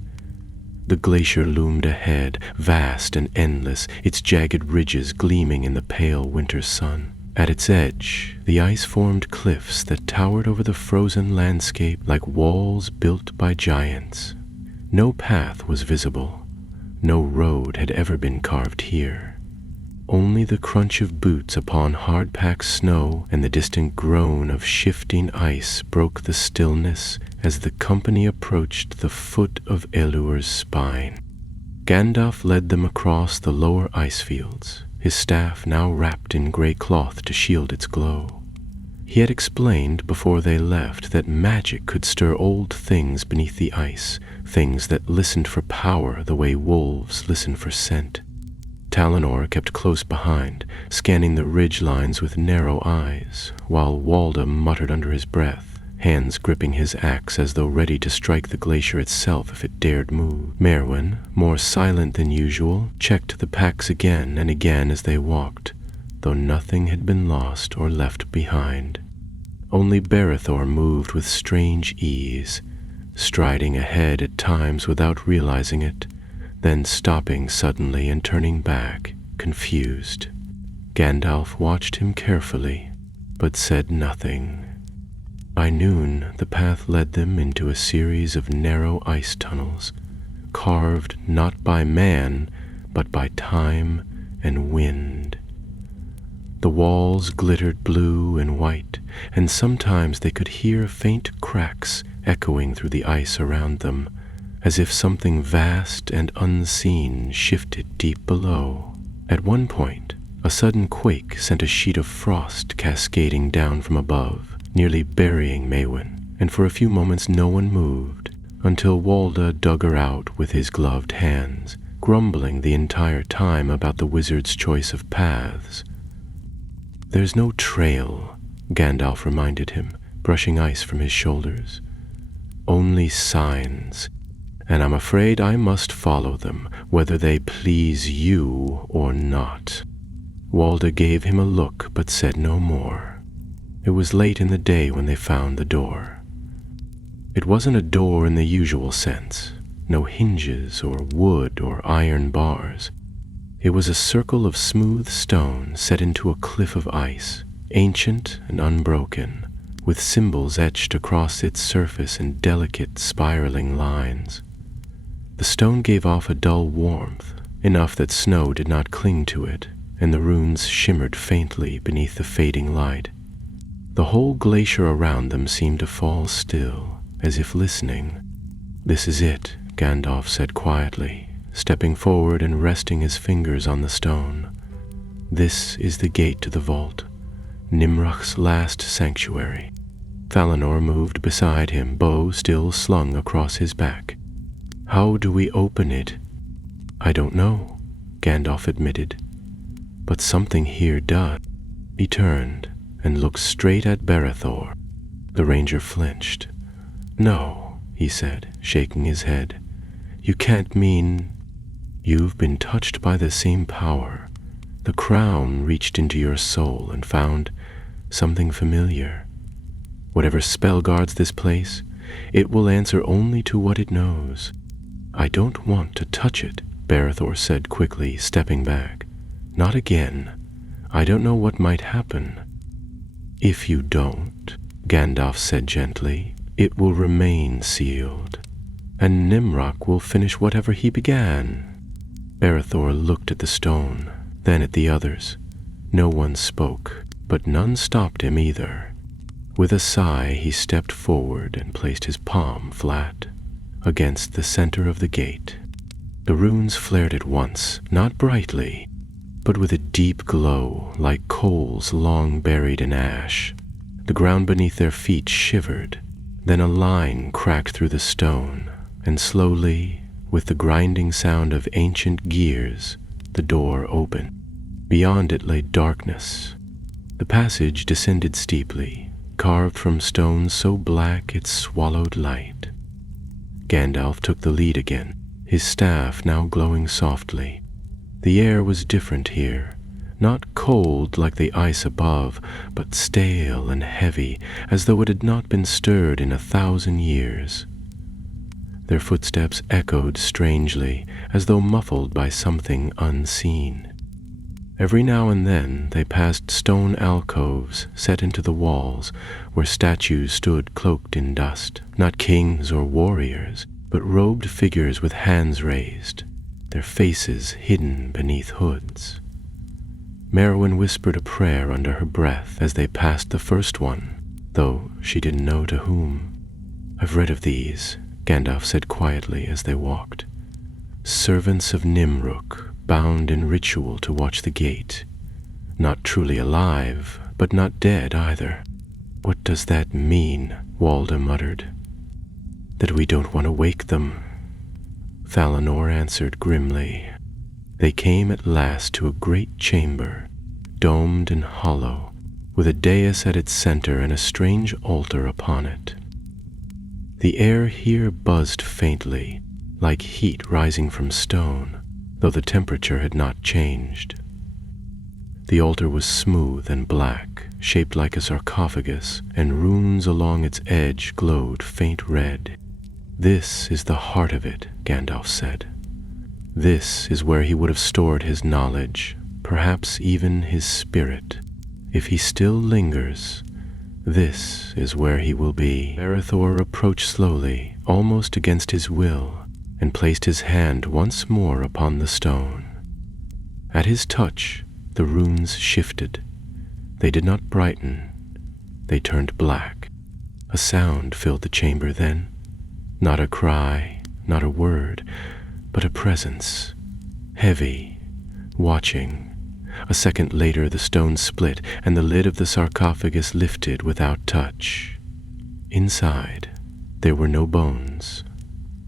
The glacier loomed ahead, vast and endless, its jagged ridges gleaming in the pale winter sun. At its edge, the ice formed cliffs that towered over the frozen landscape like walls built by giants. No path was visible. No road had ever been carved here. Only the crunch of boots upon hard-packed snow and the distant groan of shifting ice broke the stillness as the company approached the foot of Elur's spine. Gandalf led them across the lower ice fields, his staff now wrapped in grey cloth to shield its glow. He had explained before they left that magic could stir old things beneath the ice, things that listened for power the way wolves listen for scent. Thalanor kept close behind, scanning the ridge lines with narrow eyes, while Walda muttered under his breath, hands gripping his axe as though ready to strike the glacier itself if it dared move. Merwin, more silent than usual, checked the packs again and again as they walked, though nothing had been lost or left behind. Only Barathor moved with strange ease, striding ahead at times without realizing it, then stopping suddenly and turning back, confused. Gandalf watched him carefully, but said nothing. By noon, the path led them into a series of narrow ice tunnels, carved not by man, but by time and wind. The walls glittered blue and white, and sometimes they could hear faint cracks echoing through the ice around them, as if something vast and unseen shifted deep below. At one point, a sudden quake sent a sheet of frost cascading down from above, nearly burying Maewyn, and for a few moments no one moved. until Walda dug her out with his gloved hands, grumbling the entire time about the wizard's choice of paths. "There's no trail," Gandalf reminded him, brushing ice from his shoulders. "Only signs, and I'm afraid I must follow them, whether they please you or not." Walda gave him a look but said no more. It was late in the day when they found the door. It wasn't a door in the usual sense, no hinges or wood or iron bars. It was a circle of smooth stone set into a cliff of ice, ancient and unbroken, with symbols etched across its surface in delicate, spiraling lines. The stone gave off a dull warmth, enough that snow did not cling to it, and the runes shimmered faintly beneath the fading light. The whole glacier around them seemed to fall still, as if listening. "This is it," Gandalf said quietly, stepping forward and resting his fingers on the stone. "This is the gate to the vault, Nimrach's last sanctuary." Valinor moved beside him, bow still slung across his back. "How do we open it?" "I don't know," Gandalf admitted. "But something here does." He turned and looked straight at Berethor. The ranger flinched. "No," he said, shaking his head. "You can't mean—" "You've been touched by the same power. The crown reached into your soul and found something familiar. Whatever spell guards this place, it will answer only to what it knows." "I don't want to touch it," Berethor said quickly, stepping back. "Not again. I don't know what might happen." "If you don't," Gandalf said gently, "it will remain sealed, and Nimrach will finish whatever he began." Berethor looked at the stone, then at the others. No one spoke, but none stopped him either. With a sigh, he stepped forward and placed his palm flat against the center of the gate. The runes flared at once, not brightly, but with a deep glow like coals long buried in ash. The ground beneath their feet shivered. Then a line cracked through the stone, and slowly, with the grinding sound of ancient gears, the door opened. Beyond it lay darkness. The passage descended steeply, carved from stone so black it swallowed light. Gandalf took the lead again, his staff now glowing softly. The air was different here, not cold like the ice above, but stale and heavy, as though it had not been stirred in 1,000 years. Their footsteps echoed strangely, as though muffled by something unseen. Every now and then they passed stone alcoves set into the walls, where statues stood cloaked in dust, not kings or warriors, but robed figures with hands raised, their faces hidden beneath hoods. Merwin whispered a prayer under her breath as they passed the first one, though she didn't know to whom. "I've read of these," Gandalf said quietly as they walked. "Servants of Nimrach, bound in ritual to watch the gate. Not truly alive, but not dead either." "What does that mean?" Walda muttered. "That we don't want to wake them." Valinor answered grimly. They came at last to a great chamber, domed and hollow, with a dais at its center and a strange altar upon it. The air here buzzed faintly, like heat rising from stone, though the temperature had not changed. The altar was smooth and black, shaped like a sarcophagus, and runes along its edge glowed faint red. "This is the heart of it," Gandalf said. "This is where he would have stored his knowledge, perhaps even his spirit. If he still lingers, this is where he will be." Berethor approached slowly, almost against his will, and placed his hand once more upon the stone. At his touch, the runes shifted. They did not brighten. They turned black. A sound filled the chamber then. Not a cry, not a word, but a presence, heavy, watching. A second later the stone split, and the lid of the sarcophagus lifted without touch. Inside, there were no bones,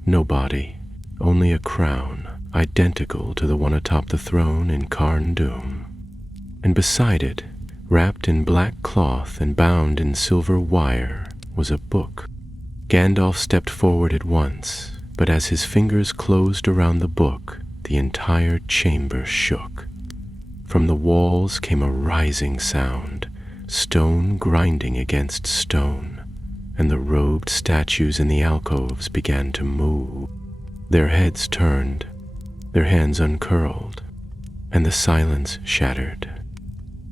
no body, only a crown, identical to the one atop the throne in Carn Dûm. And beside it, wrapped in black cloth and bound in silver wire, was a book. Gandalf stepped forward at once, but as his fingers closed around the book, the entire chamber shook. From the walls came a rising sound, stone grinding against stone, and the robed statues in the alcoves began to move. Their heads turned, their hands uncurled, and the silence shattered.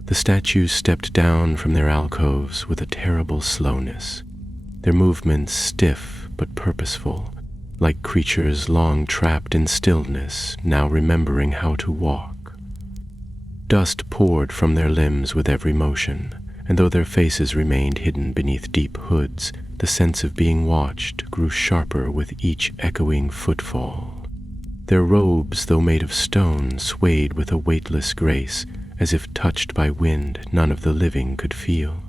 The statues stepped down from their alcoves with a terrible slowness, their movements stiff but purposeful, like creatures long trapped in stillness, now remembering how to walk. Dust poured from their limbs with every motion, and though their faces remained hidden beneath deep hoods, the sense of being watched grew sharper with each echoing footfall. Their robes, though made of stone, swayed with a weightless grace, as if touched by wind none of the living could feel.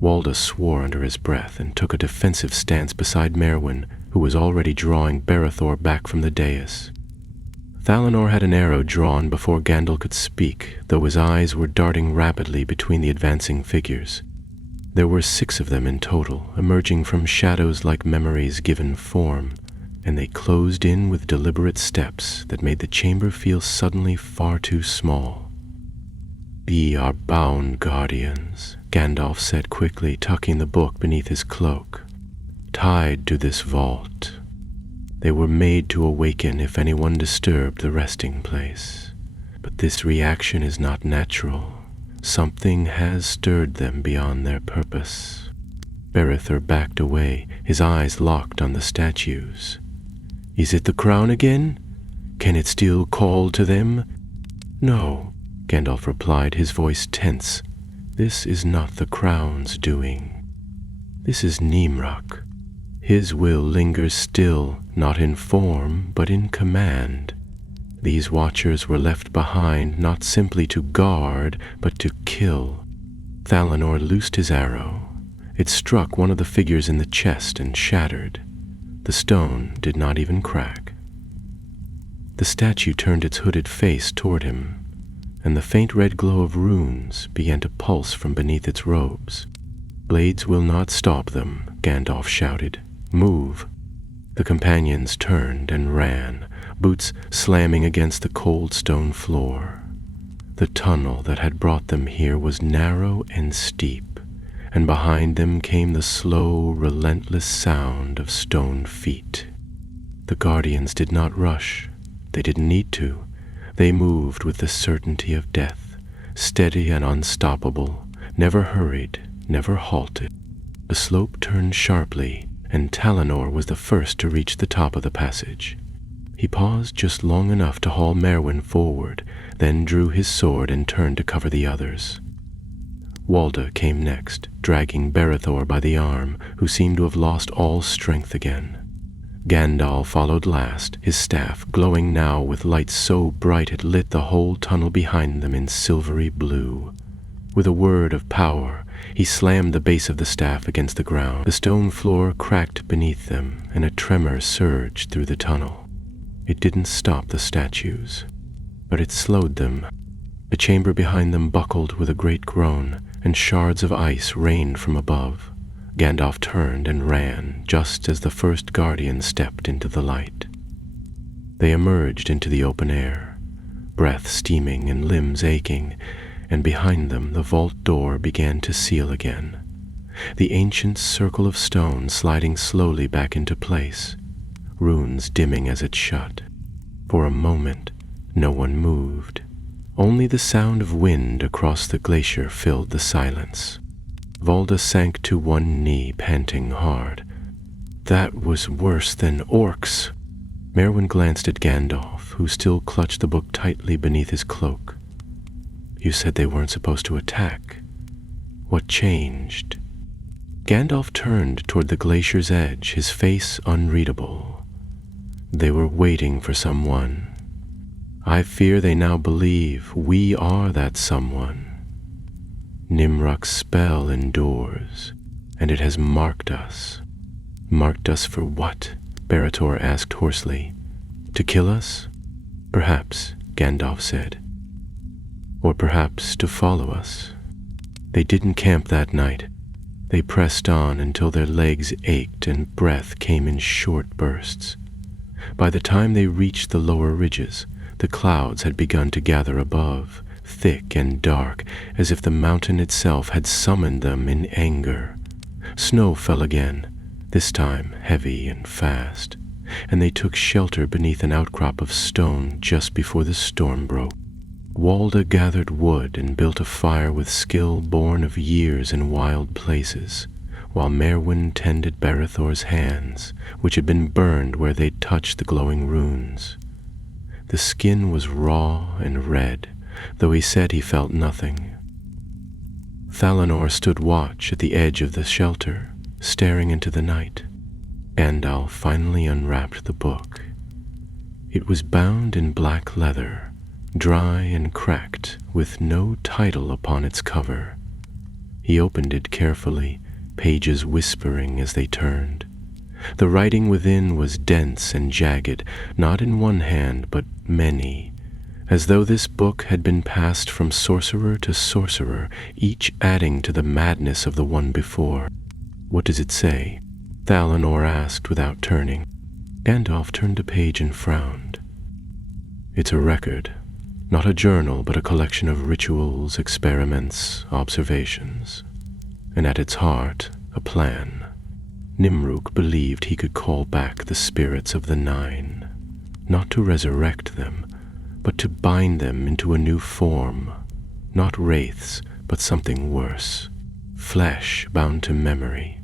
Walda swore under his breath and took a defensive stance beside Merwin, who was already drawing Barethor back from the dais. Thalanor had an arrow drawn before Gandalf could speak, though his eyes were darting rapidly between the advancing figures. There were 6 of them in total, emerging from shadows like memories given form, and they closed in with deliberate steps that made the chamber feel suddenly far too small. "Be our bound guardians," Gandalf said quickly, tucking the book beneath his cloak. "Tied to this vault. They were made to awaken if anyone disturbed the resting place. But this reaction is not natural. Something has stirred them beyond their purpose." Barethor backed away, his eyes locked on the statues. "Is it the crown again? Can it still call to them?" "No," Gandalf replied, his voice tense. "This is not the crown's doing. This is Nimrok. His will lingers still, not in form, but in command. These watchers were left behind not simply to guard, but to kill." Thalanor loosed his arrow. It struck one of the figures in the chest and shattered. The stone did not even crack. The statue turned its hooded face toward him, and the faint red glow of runes began to pulse from beneath its robes. "Blades will not stop them," Gandalf shouted. "Move." The companions turned and ran, boots slamming against the cold stone floor. The tunnel that had brought them here was narrow and steep, and behind them came the slow, relentless sound of stone feet. The guardians did not rush. They didn't need to. They moved with the certainty of death, steady and unstoppable, never hurried, never halted. The slope turned sharply, and Thalanor was the first to reach the top of the passage. He paused just long enough to haul Merwin forward, then drew his sword and turned to cover the others. Walda came next, dragging Barethor by the arm, who seemed to have lost all strength again. Gandalf followed last, his staff glowing now with light so bright it lit the whole tunnel behind them in silvery blue. With a word of power, he slammed the base of the staff against the ground. The stone floor cracked beneath them, and a tremor surged through the tunnel. It didn't stop the statues, but it slowed them. The chamber behind them buckled with a great groan, and shards of ice rained from above. Gandalf turned and ran just as the first guardian stepped into the light. They emerged into the open air, breath steaming and limbs aching, and behind them the vault door began to seal again, the ancient circle of stone sliding slowly back into place, runes dimming as it shut. For a moment, no one moved. Only the sound of wind across the glacier filled the silence. Walda sank to one knee, panting hard. "That was worse than orcs." Merwin glanced at Gandalf, who still clutched the book tightly beneath his cloak. "You said they weren't supposed to attack. What changed?" Gandalf turned toward the glacier's edge, his face unreadable. "They were waiting for someone. I fear they now believe we are that someone. Nimrok's spell endures, and it has marked us. Marked us for what? Barator asked hoarsely. To kill us? Perhaps, Gandalf said. Or perhaps to follow us. They didn't camp that night. They pressed on until their legs ached and breath came in short bursts. By the time they reached the lower ridges, the clouds had begun to gather above, thick and dark, as if the mountain itself had summoned them in anger. Snow fell again, this time heavy and fast, and they took shelter beneath an outcrop of stone just before the storm broke. Walda gathered wood and built a fire with skill born of years in wild places, while Merwin tended Barathor's hands, which had been burned where they'd touched the glowing runes. The skin was raw and red, though he said he felt nothing. Thalanor stood watch at the edge of the shelter, staring into the night. Gandalf finally unwrapped the book. It was bound in black leather, dry and cracked, with no title upon its cover. He opened it carefully, pages whispering as they turned. The writing within was dense and jagged, not in one hand, but many, as though this book had been passed from sorcerer to sorcerer, each adding to the madness of the one before. What does it say? Thalanor asked without turning. Gandalf turned a page and frowned. It's a record. Not a journal, but a collection of rituals, experiments, observations. And at its heart, a plan. Nimruk believed he could call back the spirits of the Nine, not to resurrect them, but to bind them into a new form. Not wraiths, but something worse. Flesh bound to memory.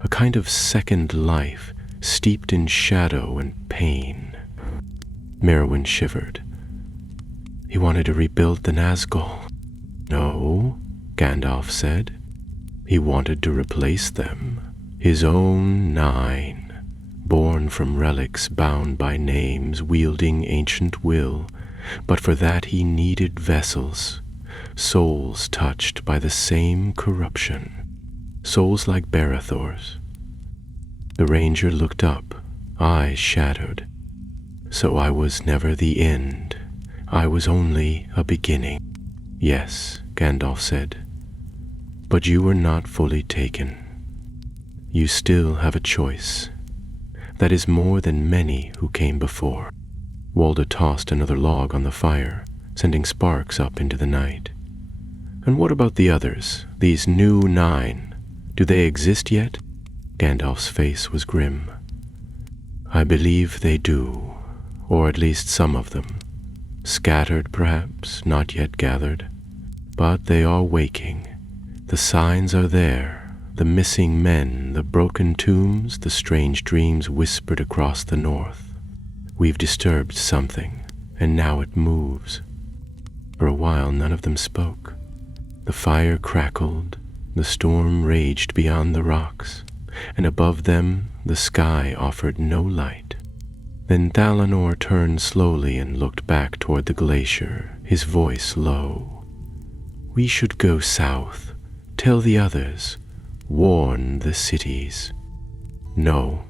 A kind of second life, steeped in shadow and pain. Merwin shivered. He wanted to rebuild the Nazgul. No, Gandalf said. He wanted to replace them. His own Nine, born from relics bound by names, wielding ancient will, but for that he needed vessels, souls touched by the same corruption, souls like Barathor's. The ranger looked up, eyes shadowed. So I was never the end. I was only a beginning. Yes, Gandalf said, but you were not fully taken. You still have a choice. That is more than many who came before. Walda tossed another log on the fire, sending sparks up into the night. And what about the others, these new Nine? Do they exist yet? Gandalf's face was grim. I believe they do, or at least some of them. Scattered, perhaps, not yet gathered. But they are waking. The signs are there. The missing men, the broken tombs, the strange dreams whispered across the north. We've disturbed something, and now it moves. For a while, none of them spoke. The fire crackled, the storm raged beyond the rocks, and above them the sky offered no light. Then Thalanor turned slowly and looked back toward the glacier, his voice low. We should go south, tell the others, warn the cities. No,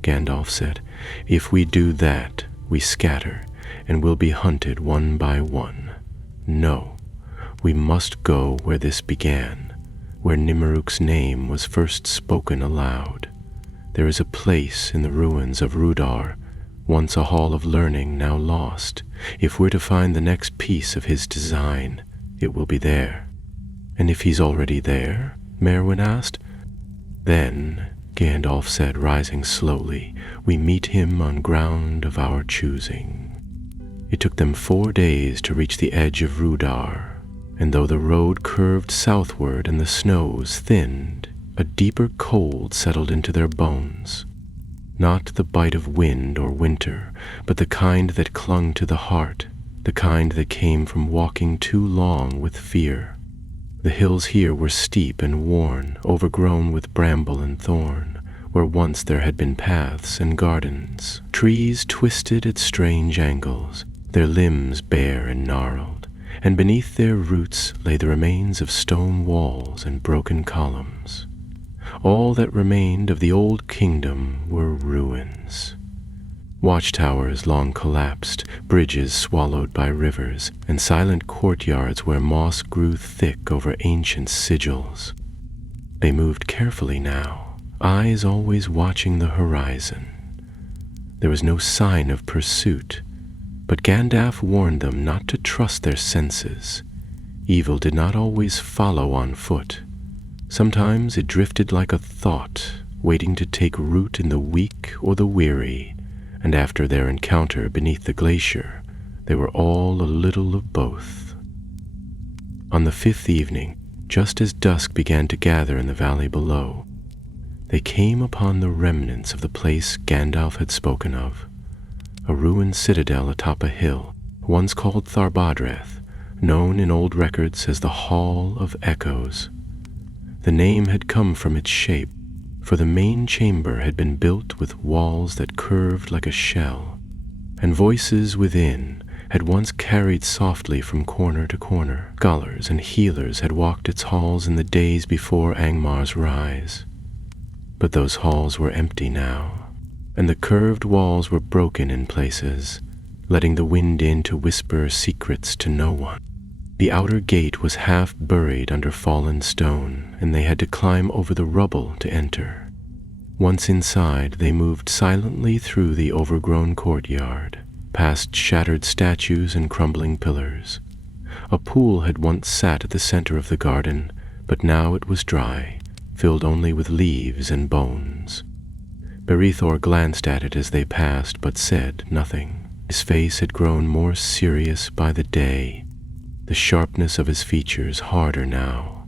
Gandalf said. If we do that, we scatter, and will be hunted one by one. No, we must go where this began, where Nimruk's name was first spoken aloud. There is a place in the ruins of Rudar, once a hall of learning, now lost. If we're to find the next piece of his design, it will be there. And if he's already there? Merwin asked. Then, Gandalf said, rising slowly, we meet him on ground of our choosing. It took them 4 days to reach the edge of Rudar, and though the road curved southward and the snows thinned, a deeper cold settled into their bones. Not the bite of wind or winter, but the kind that clung to the heart, the kind that came from walking too long with fear. The hills here were steep and worn, overgrown with bramble and thorn, where once there had been paths and gardens. Trees twisted at strange angles, their limbs bare and gnarled, and beneath their roots lay the remains of stone walls and broken columns. All that remained of the old kingdom were ruins. Watchtowers long collapsed, bridges swallowed by rivers, and silent courtyards where moss grew thick over ancient sigils. They moved carefully now, eyes always watching the horizon. There was no sign of pursuit, but Gandalf warned them not to trust their senses. Evil did not always follow on foot. Sometimes it drifted like a thought, waiting to take root in the weak or the weary, and after their encounter beneath the glacier, they were all a little of both. On the 5th evening, just as dusk began to gather in the valley below, they came upon the remnants of the place Gandalf had spoken of, a ruined citadel atop a hill, once called Tharbadreth, known in old records as the Hall of Echoes. The name had come from its shape, for the main chamber had been built with walls that curved like a shell, and voices within had once carried softly from corner to corner. Scholars and healers had walked its halls in the days before Angmar's rise. But those halls were empty now, and the curved walls were broken in places, letting the wind in to whisper secrets to no one. The outer gate was half buried under fallen stone, and they had to climb over the rubble to enter. Once inside, they moved silently through the overgrown courtyard, past shattered statues and crumbling pillars. A pool had once sat at the center of the garden, but now it was dry, filled only with leaves and bones. Berithor glanced at it as they passed, but said nothing. His face had grown more serious by the day, the sharpness of his features harder now,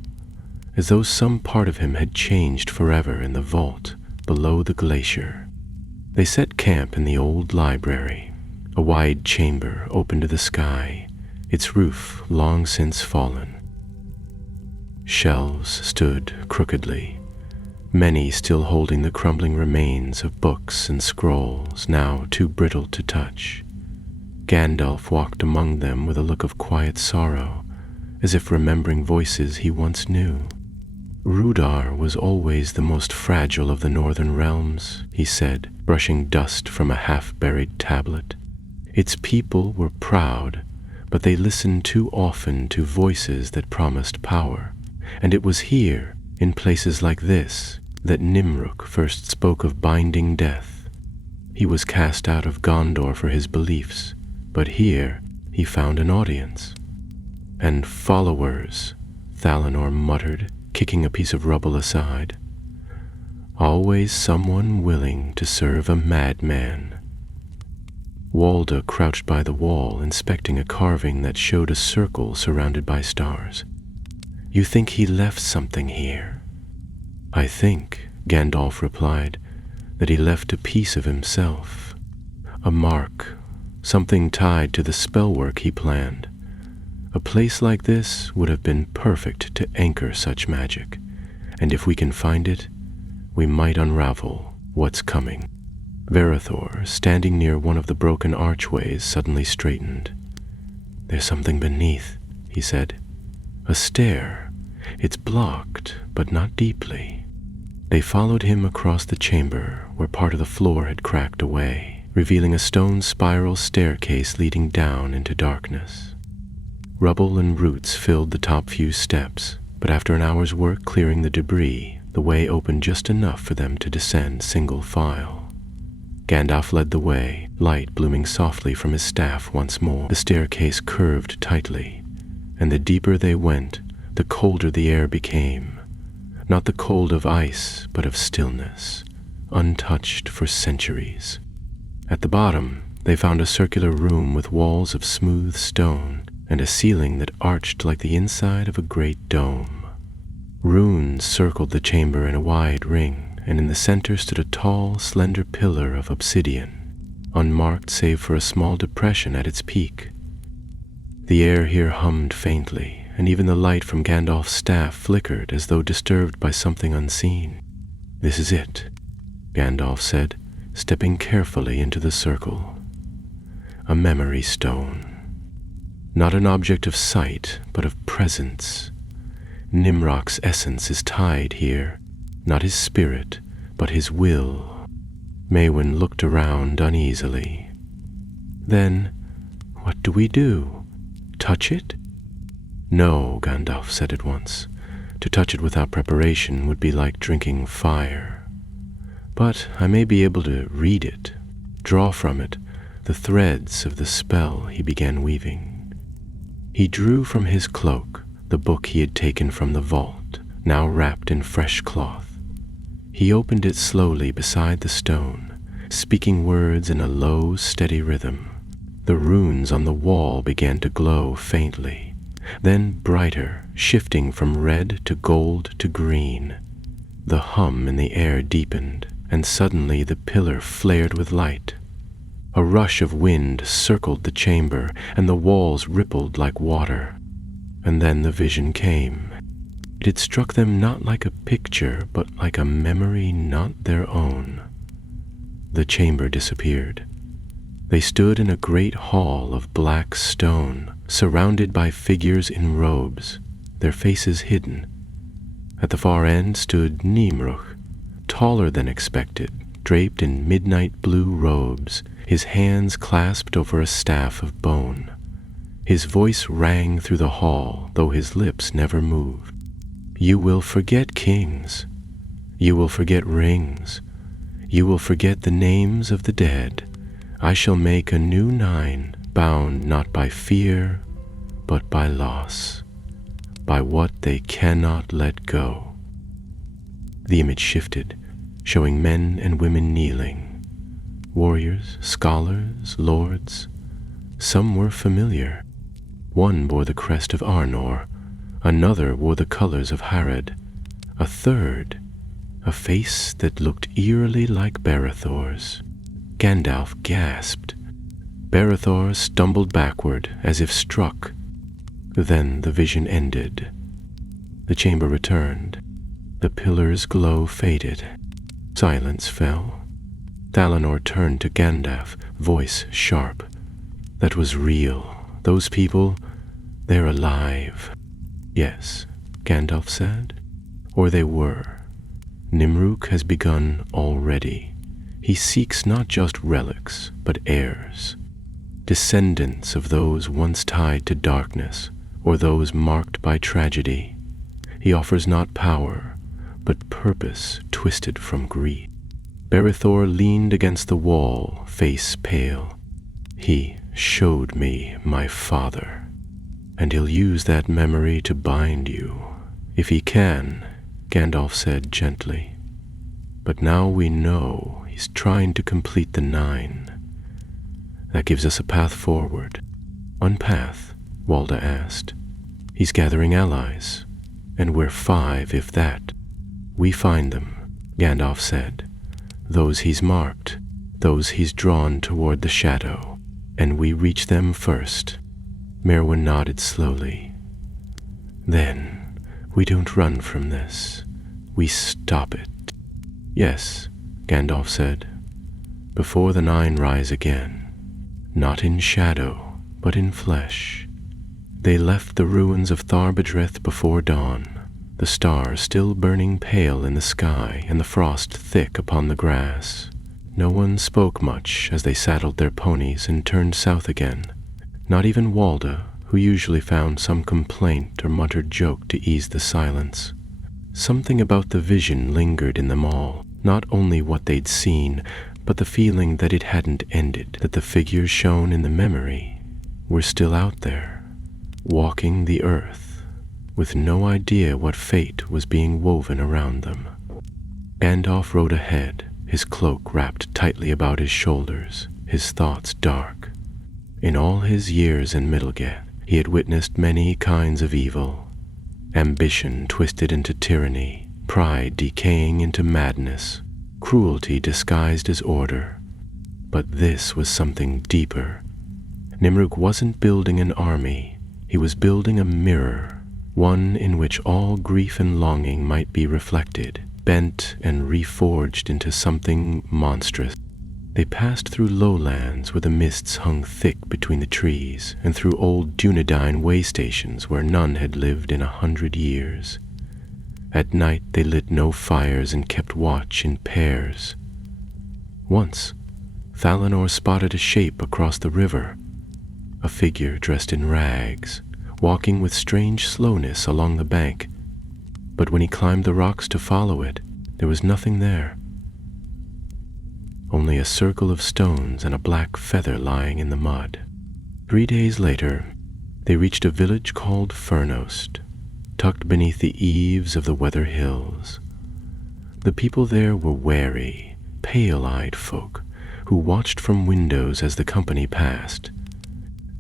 as though some part of him had changed forever in the vault below the glacier. They set camp in the old library, a wide chamber open to the sky, its roof long since fallen. Shelves stood crookedly, many still holding the crumbling remains of books and scrolls, now too brittle to touch. Gandalf walked among them with a look of quiet sorrow, as if remembering voices he once knew. Rudar was always the most fragile of the northern realms, he said, brushing dust from a half-buried tablet. Its people were proud, but they listened too often to voices that promised power, and it was here, in places like this, that Nimruk first spoke of binding death. He was cast out of Gondor for his beliefs, but here he found an audience. And followers, Thalinor muttered, kicking a piece of rubble aside. Always someone willing to serve a madman. Walda crouched by the wall, inspecting a carving that showed a circle surrounded by stars. You think he left something here? I think, Gandalf replied, that he left a piece of himself, a mark, something tied to the spellwork he planned. A place like this would have been perfect to anchor such magic, and if we can find it, we might unravel what's coming. Berithor, standing near one of the broken archways, suddenly straightened. There's something beneath, he said. A stair. It's blocked, but not deeply. They followed him across the chamber, where part of the floor had cracked away, revealing a stone spiral staircase leading down into darkness. Rubble and roots filled the top few steps, but after an hour's work clearing the debris, the way opened just enough for them to descend single file. Gandalf led the way, light blooming softly from his staff once more. The staircase curved tightly, and the deeper they went, the colder the air became. Not the cold of ice, but of stillness, untouched for centuries. At the bottom, they found a circular room with walls of smooth stone and a ceiling that arched like the inside of a great dome. Runes circled the chamber in a wide ring, and in the center stood a tall, slender pillar of obsidian, unmarked save for a small depression at its peak. The air here hummed faintly, and even the light from Gandalf's staff flickered as though disturbed by something unseen. This is it, Gandalf said, stepping carefully into the circle. A memory stone. Not an object of sight, but of presence. Nimroc's essence is tied here, not his spirit, but his will. Maewyn looked around uneasily. Then, what do we do? Touch it? No, Gandalf said at once. To touch it without preparation would be like drinking fire. But I may be able to read it, draw from it the threads of the spell he began weaving. He drew from his cloak the book he had taken from the vault, now wrapped in fresh cloth. He opened it slowly beside the stone, speaking words in a low, steady rhythm. The runes on the wall began to glow faintly, then brighter, shifting from red to gold to green. The hum in the air deepened, and suddenly the pillar flared with light. A rush of wind circled the chamber, and the walls rippled like water. And then the vision came. It had struck them not like a picture, but like a memory not their own. The chamber disappeared. They stood in a great hall of black stone, surrounded by figures in robes, their faces hidden. At the far end stood Nimruk, taller than expected, draped in midnight blue robes, his hands clasped over a staff of bone. His voice rang through the hall, though his lips never moved. You will forget kings. You will forget rings. You will forget the names of the dead. I shall make a new nine, bound not by fear, but by loss, by what they cannot let go. The image shifted, showing men and women kneeling. Warriors, scholars, lords. Some were familiar. One bore the crest of Arnor, another wore the colors of Harad, a third, a face that looked eerily like Barethor's. Gandalf gasped. Barethor stumbled backward as if struck. Then the vision ended. The chamber returned. The pillar's glow faded. Silence fell. Thalanor turned to Gandalf, voice sharp. That was real. Those people, they're alive. Yes, Gandalf said. Or they were. Nimruk has begun already. He seeks not just relics, but heirs, descendants of those once tied to darkness, or those marked by tragedy. He offers not power, but purpose twisted from greed. Barethor leaned against the wall, face pale. He showed me my father, and he'll use that memory to bind you. If he can, Gandalf said gently. But now we know he's trying to complete the 9. That gives us a path forward. One path, Walda asked. He's gathering allies, and we're 5 if that. We find them, Gandalf said. Those he's marked, those he's drawn toward the shadow, and we reach them first. Merwin nodded slowly. Then, we don't run from this. We stop it. Yes, Gandalf said. Before the 9 rise again. Not in shadow, but in flesh. They left the ruins of Tharbadreth before dawn, the stars still burning pale in the sky and the frost thick upon the grass. No one spoke much as they saddled their ponies and turned south again. Not even Walda, who usually found some complaint or muttered joke to ease the silence. Something about the vision lingered in them all, not only what they'd seen, but the feeling that it hadn't ended, that the figures shown in the memory were still out there, walking the earth, with no idea what fate was being woven around them. Gandalf rode ahead, his cloak wrapped tightly about his shoulders, his thoughts dark. In all his years in Middlegate, he had witnessed many kinds of evil. Ambition twisted into tyranny, pride decaying into madness, cruelty disguised as order. But this was something deeper. Nimruk wasn't building an army. He was building a mirror, one in which all grief and longing might be reflected, bent and reforged into something monstrous. They passed through lowlands where the mists hung thick between the trees, and through old Dunedain way stations where none had lived in 100 years. At night they lit no fires and kept watch in pairs. Once, Thalinor spotted a shape across the river, a figure dressed in rags, walking with strange slowness along the bank. But when he climbed the rocks to follow it, there was nothing there. Only a circle of stones and a black feather lying in the mud. 3 days later, they reached a village called Furnost, tucked beneath the eaves of the Weather Hills. The people there were wary, pale-eyed folk who watched from windows as the company passed.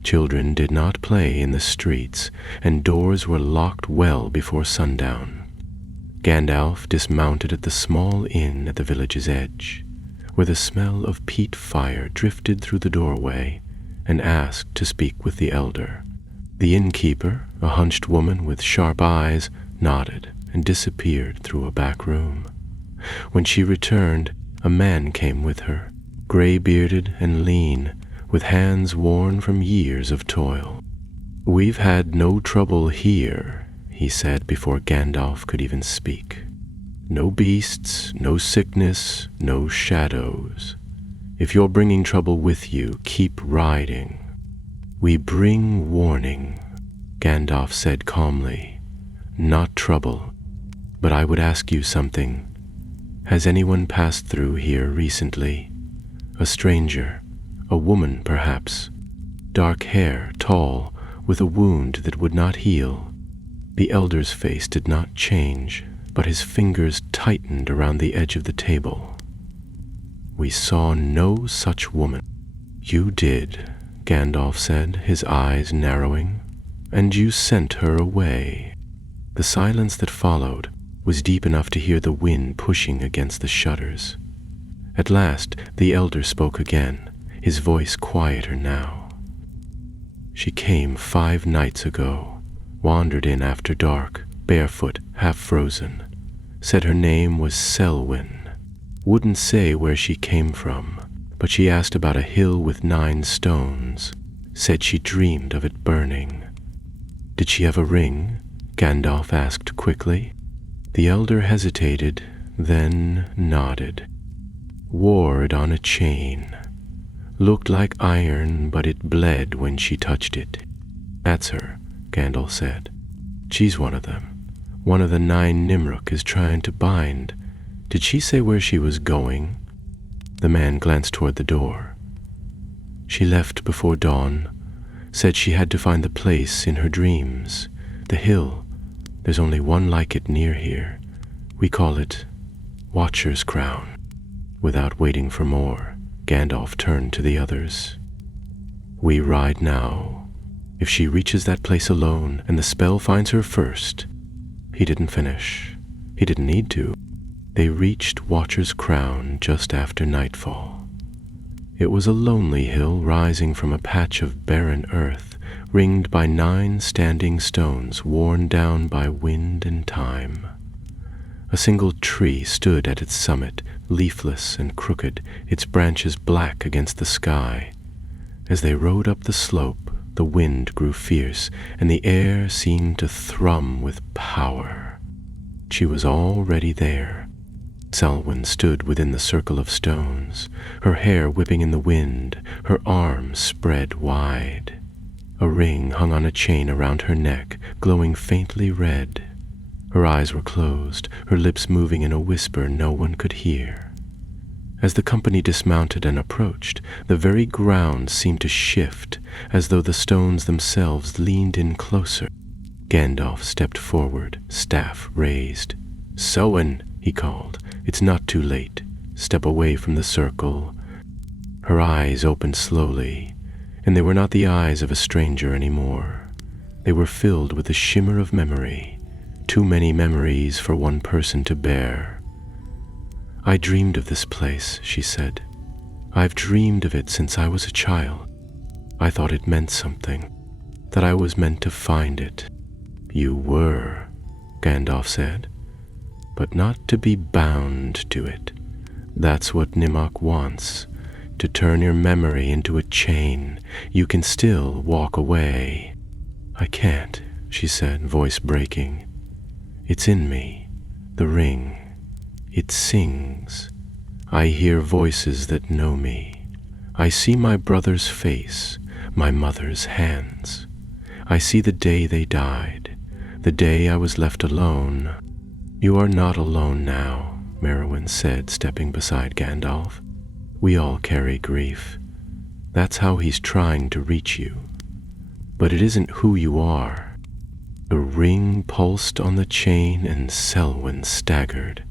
Children did not play in the streets, and doors were locked well before sundown. Gandalf dismounted at the small inn at the village's edge, where the smell of peat fire drifted through the doorway, and asked to speak with the elder. The innkeeper, a hunched woman with sharp eyes, nodded and disappeared through a back room. When she returned, a man came with her, gray-bearded and lean, with hands worn from years of toil. "We've had no trouble here," he said before Gandalf could even speak. "No beasts, no sickness, no shadows. If you're bringing trouble with you, keep riding." "We bring warning," Gandalf said calmly. "Not trouble, but I would ask you something. Has anyone passed through here recently? A stranger, a woman perhaps, dark hair, tall, with a wound that would not heal." The elder's face did not change, but his fingers tightened around the edge of the table. "We saw no such woman." "You did," Gandalf said, his eyes narrowing, "and you sent her away." The silence that followed was deep enough to hear the wind pushing against the shutters. At last, the elder spoke again, his voice quieter now. "She came 5 nights ago, wandered in after dark, barefoot, half-frozen. Said her name was Selwyn. Wouldn't say where she came from, but she asked about a hill with 9 stones. Said she dreamed of it burning." "Did she have a ring?" Gandalf asked quickly. The elder hesitated, then nodded. "Wore it on a chain. Looked like iron, but it bled when she touched it." "That's her," Gandalf said. "She's one of them. One of the 9 Nimruk is trying to bind. Did she say where she was going?" The man glanced toward the door. "She left before dawn. Said she had to find the place in her dreams. The hill. There's only one like it near here. We call it Watcher's Crown." Without waiting for more, Gandalf turned to the others. "We ride now. If she reaches that place alone and the spell finds her first..." He didn't finish. He didn't need to. They reached Watcher's Crown just after nightfall. It was a lonely hill rising from a patch of barren earth, ringed by 9 standing stones worn down by wind and time. A single tree stood at its summit, leafless and crooked, its branches black against the sky. As they rode up the slope, the wind grew fierce, and the air seemed to thrum with power. She was already there. Selwyn stood within the circle of stones, her hair whipping in the wind, her arms spread wide. A ring hung on a chain around her neck, glowing faintly red. Her eyes were closed, her lips moving in a whisper no one could hear. As the company dismounted and approached, the very ground seemed to shift, as though the stones themselves leaned in closer. Gandalf stepped forward, staff raised. "Selwyn," he called, "it's not too late. Step away from the circle." Her eyes opened slowly, and they were not the eyes of a stranger anymore. They were filled with the shimmer of memory, too many memories for one person to bear. "I dreamed of this place," she said. "I've dreamed of it since I was a child. I thought it meant something, that I was meant to find it." "You were," Gandalf said, "but not to be bound to it. That's what Nimruk wants, to turn your memory into a chain. You can still walk away." "I can't," she said, voice breaking. "It's in me. The ring, it sings. I hear voices that know me. I see my brother's face, my mother's hands. I see the day they died, the day I was left alone. You are not alone now, Merowyn said, stepping beside Gandalf. We all carry grief. That's how he's trying to reach you. But it isn't who you are. The ring pulsed on the chain and Selwyn staggered.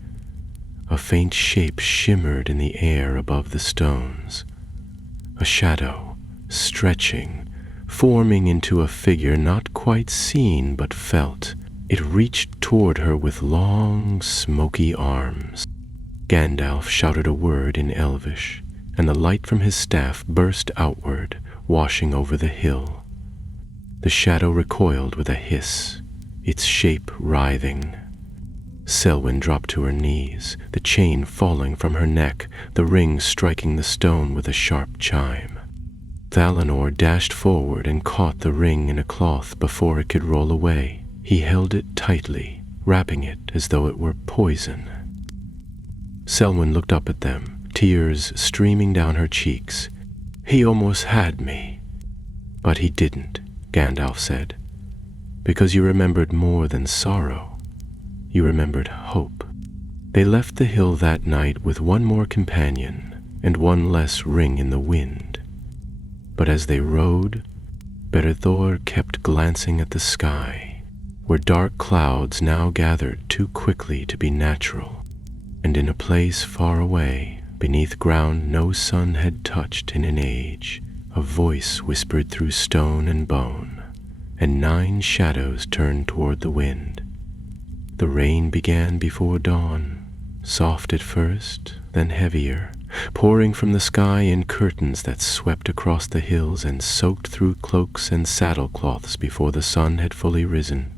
A faint shape shimmered in the air above the stones. A shadow, stretching, forming into a figure not quite seen but felt. It reached toward her with long, smoky arms. Gandalf shouted a word in Elvish, and the light from his staff burst outward, washing over the hill. The shadow recoiled with a hiss, its shape writhing. Selwyn dropped to her knees, the chain falling from her neck, the ring striking the stone with a sharp chime. Thalanor dashed forward and caught the ring in a cloth before it could roll away. He held it tightly, wrapping it as though it were poison. Selwyn looked up at them, tears streaming down her cheeks. He almost had me. But he didn't, Gandalf said, because you remembered more than sorrow. You remembered hope. They left the hill that night with one more companion and one less ring in the wind. But as they rode, Berethor kept glancing at the sky, where dark clouds now gathered too quickly to be natural, and in a place far away, beneath ground no sun had touched in an age, a voice whispered through stone and bone, and 9 shadows turned toward the wind. The rain began before dawn, soft at first, then heavier, pouring from the sky in curtains that swept across the hills and soaked through cloaks and saddlecloths before the sun had fully risen.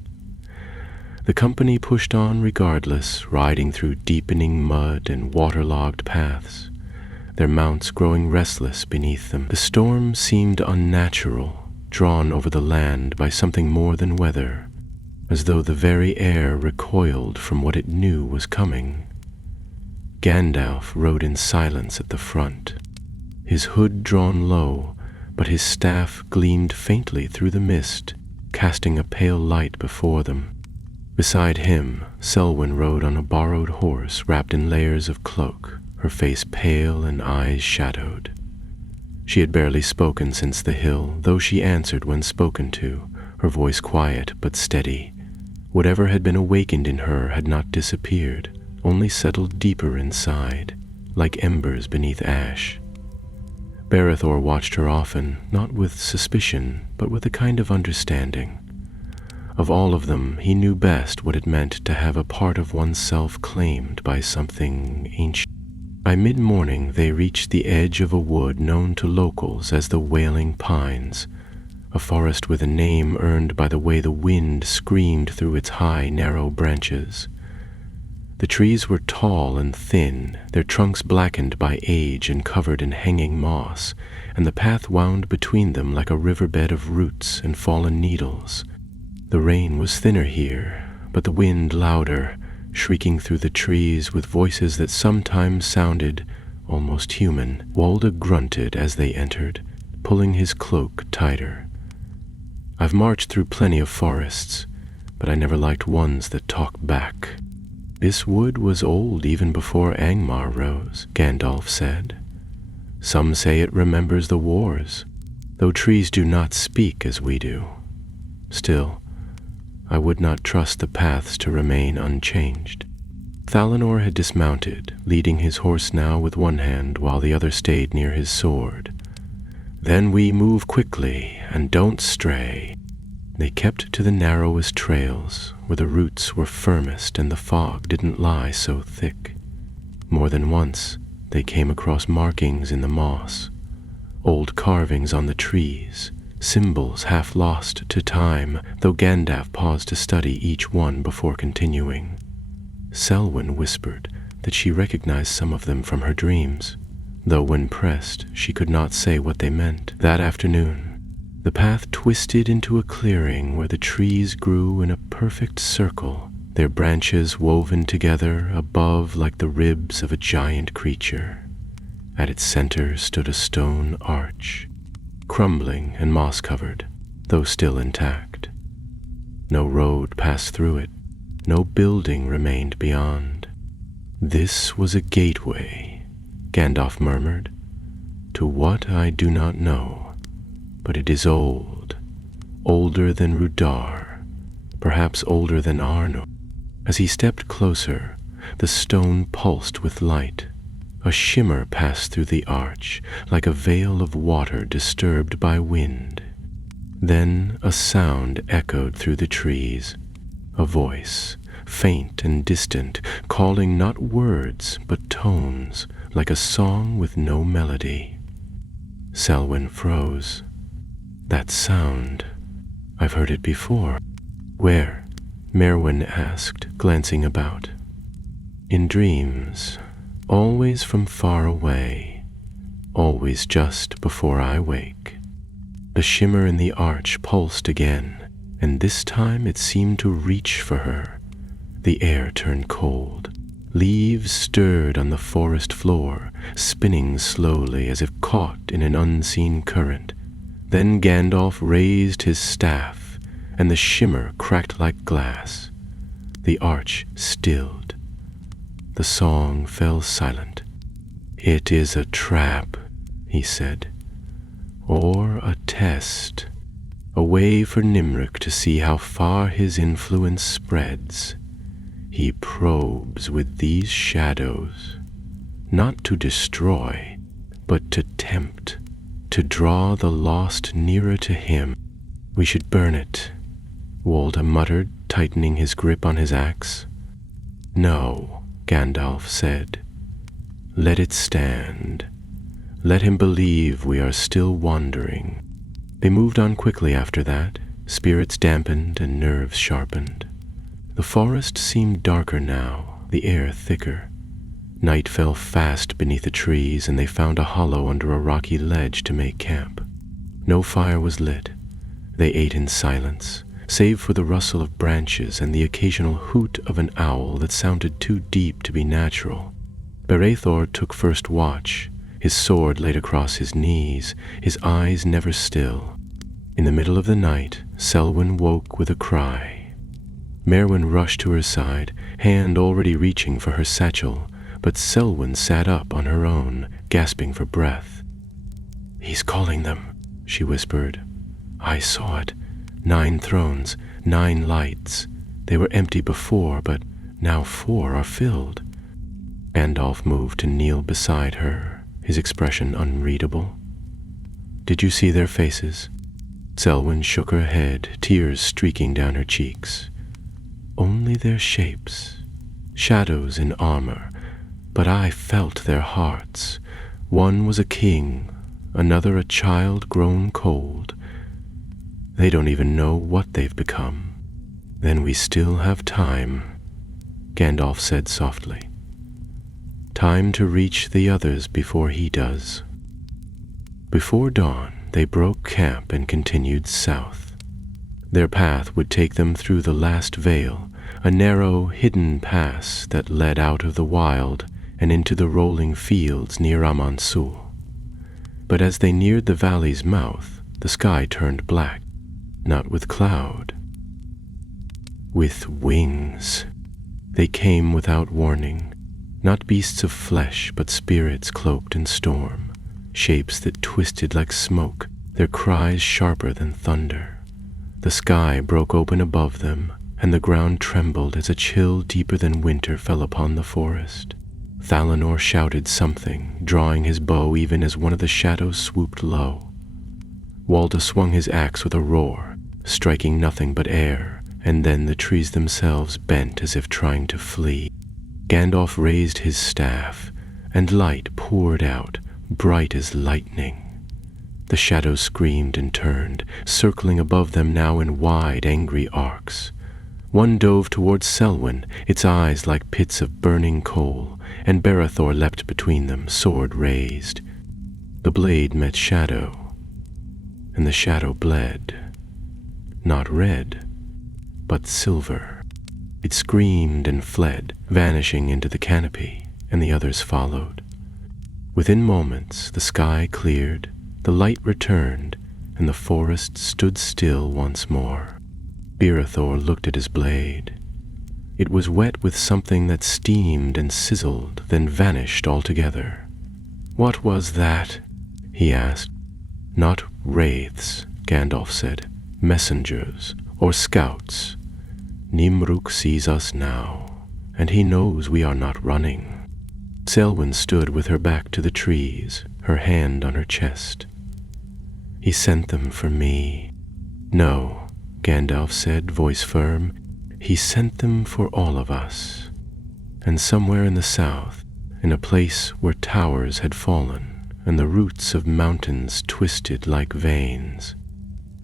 The company pushed on regardless, riding through deepening mud and waterlogged paths, their mounts growing restless beneath them. The storm seemed unnatural, drawn over the land by something more than weather, as though the very air recoiled from what it knew was coming. Gandalf rode in silence at the front, his hood drawn low, but his staff gleamed faintly through the mist, casting a pale light before them. Beside him, Selwyn rode on a borrowed horse wrapped in layers of cloak, her face pale and eyes shadowed. She had barely spoken since the hill, though she answered when spoken to, her voice quiet but steady. Whatever had been awakened in her had not disappeared, only settled deeper inside, like embers beneath ash. Berethor watched her often, not with suspicion, but with a kind of understanding. Of all of them, he knew best what it meant to have a part of oneself claimed by something ancient. By mid-morning, they reached the edge of a wood known to locals as the Wailing Pines, a forest with a name earned by the way the wind screamed through its high, narrow branches. The trees were tall and thin, their trunks blackened by age and covered in hanging moss, and the path wound between them like a riverbed of roots and fallen needles. The rain was thinner here, but the wind louder, shrieking through the trees with voices that sometimes sounded almost human. Walda grunted as they entered, pulling his cloak tighter. I've marched through plenty of forests, but I never liked ones that talk back. This wood was old even before Angmar rose, Gandalf said. Some say it remembers the wars, though trees do not speak as we do. Still, I would not trust the paths to remain unchanged. Thalanor had dismounted, leading his horse now with one hand while the other stayed near his sword. Then we move quickly and don't stray. They kept to the narrowest trails, where the roots were firmest and the fog didn't lie so thick. More than once, they came across markings in the moss, old carvings on the trees, symbols half lost to time, though Gandalf paused to study each one before continuing. Selwyn whispered that she recognized some of them from her dreams, though when pressed, she could not say what they meant. That afternoon, the path twisted into a clearing where the trees grew in a perfect circle their branches woven together above like the ribs of a giant creature. At its center stood a stone arch, crumbling and moss-covered, though still intact. No road passed through it, no building remained beyond. "This was a gateway," Gandalf murmured, "to what I do not know, but it is old, older than Rudar, perhaps older than Arnor." As he stepped closer, the stone pulsed with light. A shimmer passed through the arch, like a veil of water disturbed by wind. Then a sound echoed through the trees, a voice, faint and distant, calling not words but tones, like a song with no melody. Selwyn froze. "That sound. I've heard it before." "Where?" Merwin asked, glancing about. "In dreams, always from far away, always just before I wake." The shimmer in the arch pulsed again, and this time it seemed to reach for her. The air turned cold. Leaves stirred on the forest floor, spinning slowly as if caught in an unseen current. Then Gandalf raised his staff, and the shimmer cracked like glass. The arch stilled. The song fell silent. "It is a trap," he said, "or a test, a way for Nimric to see how far his influence spreads. He probes with these shadows, not to destroy, but to tempt, to draw the lost nearer to him." "We should burn it," Walda muttered, tightening his grip on his axe. "No," Gandalf said. "Let it stand. Let him believe we are still wandering." They moved on quickly after that, spirits dampened and nerves sharpened. The forest seemed darker now, the air thicker. Night fell fast beneath the trees, and they found a hollow under a rocky ledge to make camp. No fire was lit. They ate in silence, save for the rustle of branches and the occasional hoot of an owl that sounded too deep to be natural. Berethor took first watch, his sword laid across his knees, his eyes never still. In the middle of the night, Selwyn woke with a cry. Merwin rushed to her side, hand already reaching for her satchel, but Selwyn sat up on her own, gasping for breath. "He's calling them," she whispered. "I saw it. 9 thrones, 9 lights. They were empty before, but now 4 are filled." Gandalf moved to kneel beside her, his expression unreadable. "Did you see their faces?" Selwyn shook her head, tears streaking down her cheeks. "Only their shapes, shadows in armor, but I felt their hearts. One was a king, another a child grown cold. They don't even know what they've become." "Then we still have time," Gandalf said softly. "Time to reach the others before he does." Before dawn, they broke camp and continued south. Their path would take them through the last vale, a narrow, hidden pass that led out of the wild and into the rolling fields near Amansul. But as they neared the valley's mouth, the sky turned black, not with cloud, with wings. They came without warning, not beasts of flesh, but spirits cloaked in storm, shapes that twisted like smoke, their cries sharper than thunder. The sky broke open above them, and the ground trembled as a chill deeper than winter fell upon the forest. Thalanor shouted something, drawing his bow even as one of the shadows swooped low. Walda swung his axe with a roar, striking nothing but air, and then the trees themselves bent as if trying to flee. Gandalf raised his staff, and light poured out, bright as lightning. The shadows screamed and turned, circling above them now in wide, angry arcs. One dove towards Selwyn, its eyes like pits of burning coal, and Berethor leapt between them, sword raised. The blade met shadow, and the shadow bled. Not red, but silver. It screamed and fled, vanishing into the canopy, and the others followed. Within moments, the sky cleared, the light returned, and the forest stood still once more. Birithor looked at his blade. It was wet with something that steamed and sizzled, then vanished altogether. "What was that?" he asked. "Not wraiths," Gandalf said. "Messengers, or scouts. Nimruk sees us now, and he knows we are not running." Selwyn stood with her back to the trees, her hand on her chest. "He sent them for me." "No," Gandalf said, voice firm. "He sent them for all of us." And somewhere in the south, in a place where towers had fallen, and the roots of mountains twisted like veins,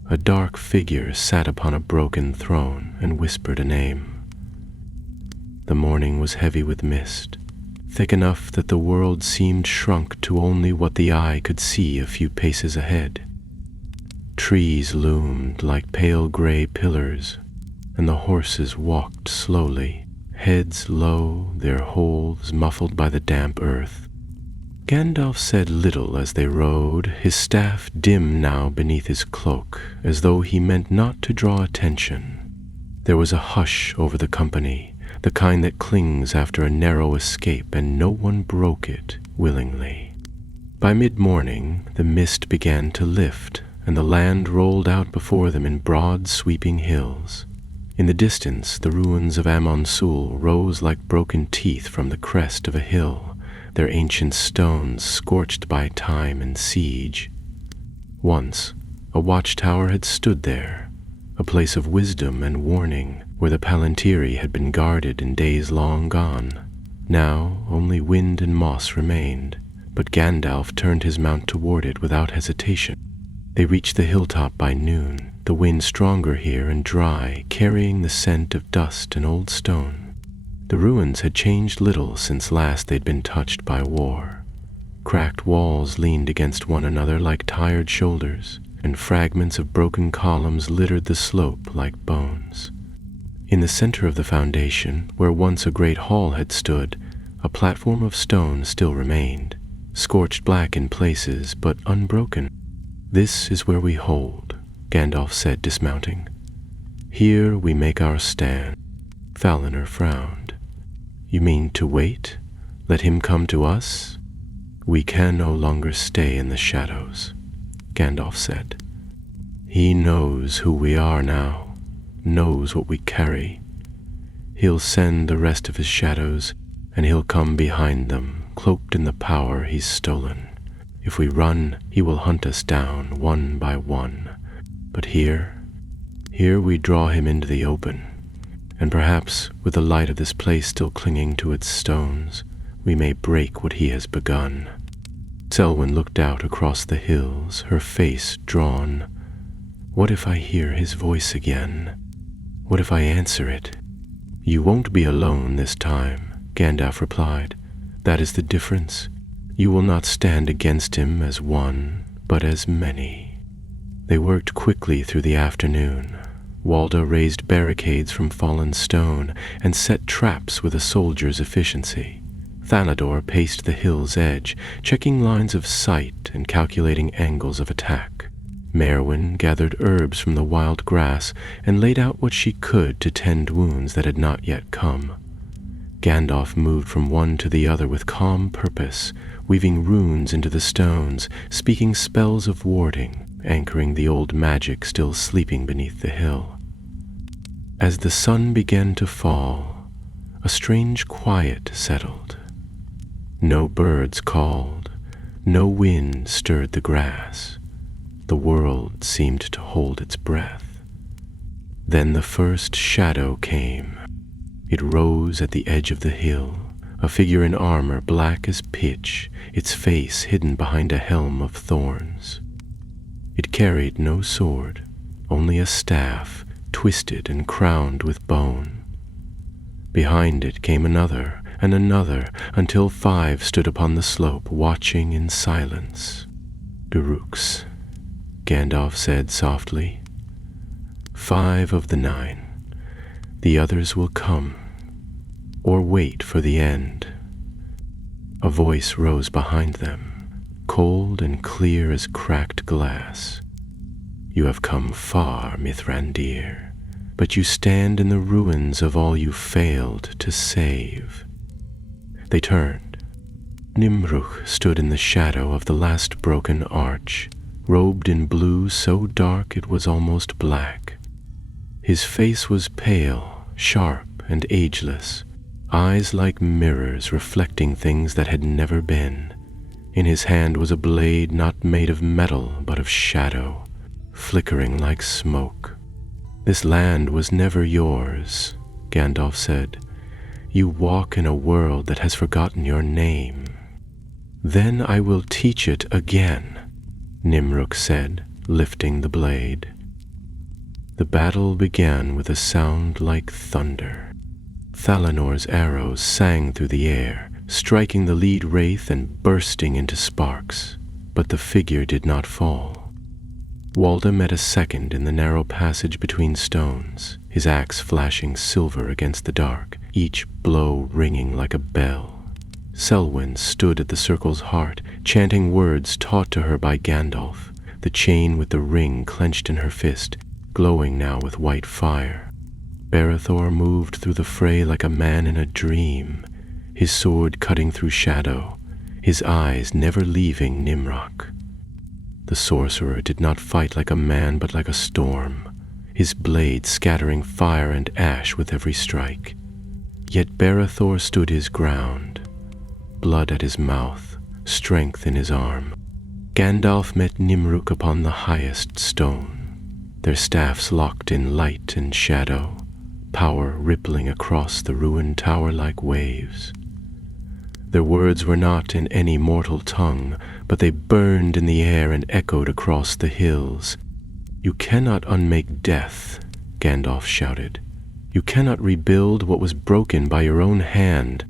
a dark figure sat upon a broken throne and whispered a name. The morning was heavy with mist, thick enough that the world seemed shrunk to only what the eye could see a few paces ahead. Trees loomed like pale gray pillars, and the horses walked slowly, heads low, their holds muffled by the damp earth. Gandalf said little as they rode, his staff dim now beneath his cloak, as though he meant not to draw attention. There was a hush over the company, the kind that clings after a narrow escape, and no one broke it willingly. By mid-morning, the mist began to lift, and the land rolled out before them in broad, sweeping hills. In the distance, the ruins of Amon-Sul rose like broken teeth from the crest of a hill, their ancient stones scorched by time and siege. Once, a watchtower had stood there, a place of wisdom and warning, where the Palantiri had been guarded in days long gone. Now only wind and moss remained, but Gandalf turned his mount toward it without hesitation. They reached the hilltop by noon, the wind stronger here and dry, carrying the scent of dust and old stone. The ruins had changed little since last they'd been touched by war. Cracked walls leaned against one another like tired shoulders, and fragments of broken columns littered the slope like bones. In the center of the foundation, where once a great hall had stood, a platform of stone still remained, scorched black in places, but unbroken. "This is where we hold," Gandalf said, dismounting. "Here we make our stand." Falinor frowned. "You mean to wait? Let him come to us?" "We can no longer stay in the shadows," Gandalf said. "He knows who we are now, knows what we carry. He'll send the rest of his shadows, and he'll come behind them, cloaked in the power he's stolen. If we run, he will hunt us down one by one. But here we draw him into the open, and perhaps with the light of this place still clinging to its stones, we may break what he has begun." Selwyn looked out across the hills, her face drawn. "What if I hear his voice again? What if I answer it?" "You won't be alone this time," Gandalf replied. "That is the difference. You will not stand against him as one, but as many." They worked quickly through the afternoon. Walda raised barricades from fallen stone and set traps with a soldier's efficiency. Thanador paced the hill's edge, checking lines of sight and calculating angles of attack. Merwin gathered herbs from the wild grass and laid out what she could to tend wounds that had not yet come. Gandalf moved from one to the other with calm purpose, weaving runes into the stones, speaking spells of warding, anchoring the old magic still sleeping beneath the hill. As the sun began to fall, a strange quiet settled. No birds called, no wind stirred the grass. The world seemed to hold its breath. Then the first shadow came. It rose at the edge of the hill, a figure in armor black as pitch, its face hidden behind a helm of thorns. It carried no sword, only a staff, twisted and crowned with bone. Behind it came another and another, until 5 stood upon the slope, watching in silence. "Durooks," Gandalf said softly. 5 of the 9. The others will come, or wait for the end. A voice rose behind them, cold and clear as cracked glass. You have come far, Mithrandir, but you stand in the ruins of all you failed to save. They turned. Nimruk stood in the shadow of the last broken arch, robed in blue so dark it was almost black. His face was pale, sharp, and ageless, eyes like mirrors reflecting things that had never been. In his hand was a blade not made of metal but of shadow, flickering like smoke. This land was never yours, Gandalf said. You walk in a world that has forgotten your name. Then I will teach it again, Nimruk said, lifting the blade. The battle began with a sound like thunder. Thalanor's arrows sang through the air, striking the lead wraith and bursting into sparks, but the figure did not fall. Walda met a second in the narrow passage between stones, his axe flashing silver against the dark, each blow ringing like a bell. Selwyn stood at the circle's heart, chanting words taught to her by Gandalf, the chain with the ring clenched in her fist, glowing now with white fire. Barethor moved through the fray like a man in a dream, his sword cutting through shadow, his eyes never leaving Nimrok. The sorcerer did not fight like a man but like a storm, his blade scattering fire and ash with every strike. Yet Barethor stood his ground, blood at his mouth, strength in his arm. Gandalf met Nimruk upon the highest stone, their staffs locked in light and shadow, power rippling across the ruined tower like waves. Their words were not in any mortal tongue, but they burned in the air and echoed across the hills. You cannot unmake death, Gandalf shouted. You cannot rebuild what was broken by your own hand.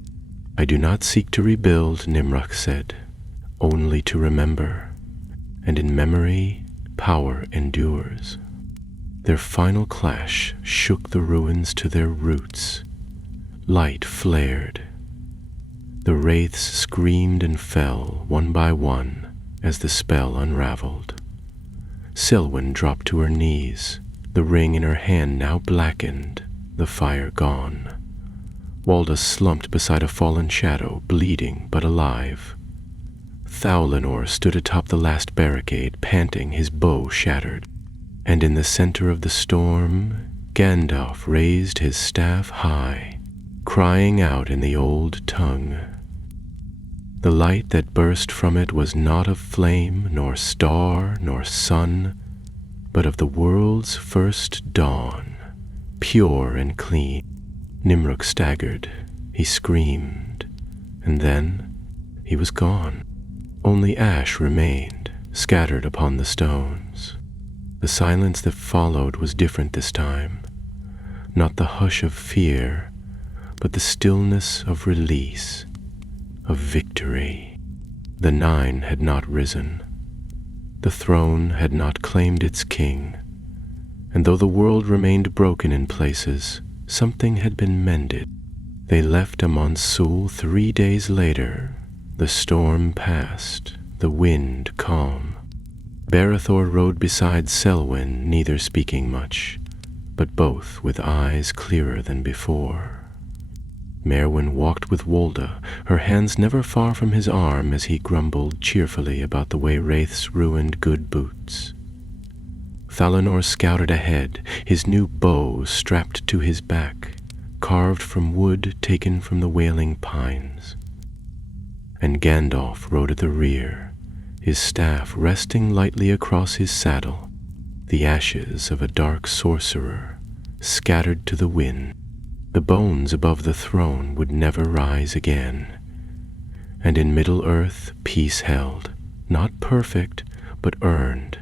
I do not seek to rebuild, Nimruk said, only to remember. And in memory, power endures. Their final clash shook the ruins to their roots. Light flared. The wraiths screamed and fell, one by one, as the spell unraveled. Selwyn dropped to her knees, the ring in her hand now blackened, the fire gone. Walda slumped beside a fallen shadow, bleeding but alive. Thaulinor stood atop the last barricade, panting, his bow shattered. And in the center of the storm, Gandalf raised his staff high, crying out in the old tongue. The light that burst from it was not of flame, nor star, nor sun, but of the world's first dawn, pure and clean. Nimruk staggered, he screamed, and then he was gone. Only ash remained, scattered upon the stones. The silence that followed was different this time, not the hush of fear, but the stillness of release, of victory. The Nine had not risen. The throne had not claimed its king, and though the world remained broken in places, something had been mended. They left Amon Sul 3 days later. The storm passed, the wind calm. Barethor rode beside Selwyn, neither speaking much, but both with eyes clearer than before. Merwin walked with Walda, her hands never far from his arm as he grumbled cheerfully about the way wraiths ruined good boots. Thalinor scouted ahead, his new bow strapped to his back, carved from wood taken from the wailing pines. And Gandalf rode at the rear, his staff resting lightly across his saddle, the ashes of a dark sorcerer scattered to the wind. The bones above the throne would never rise again. And in Middle-earth peace held, not perfect, but earned,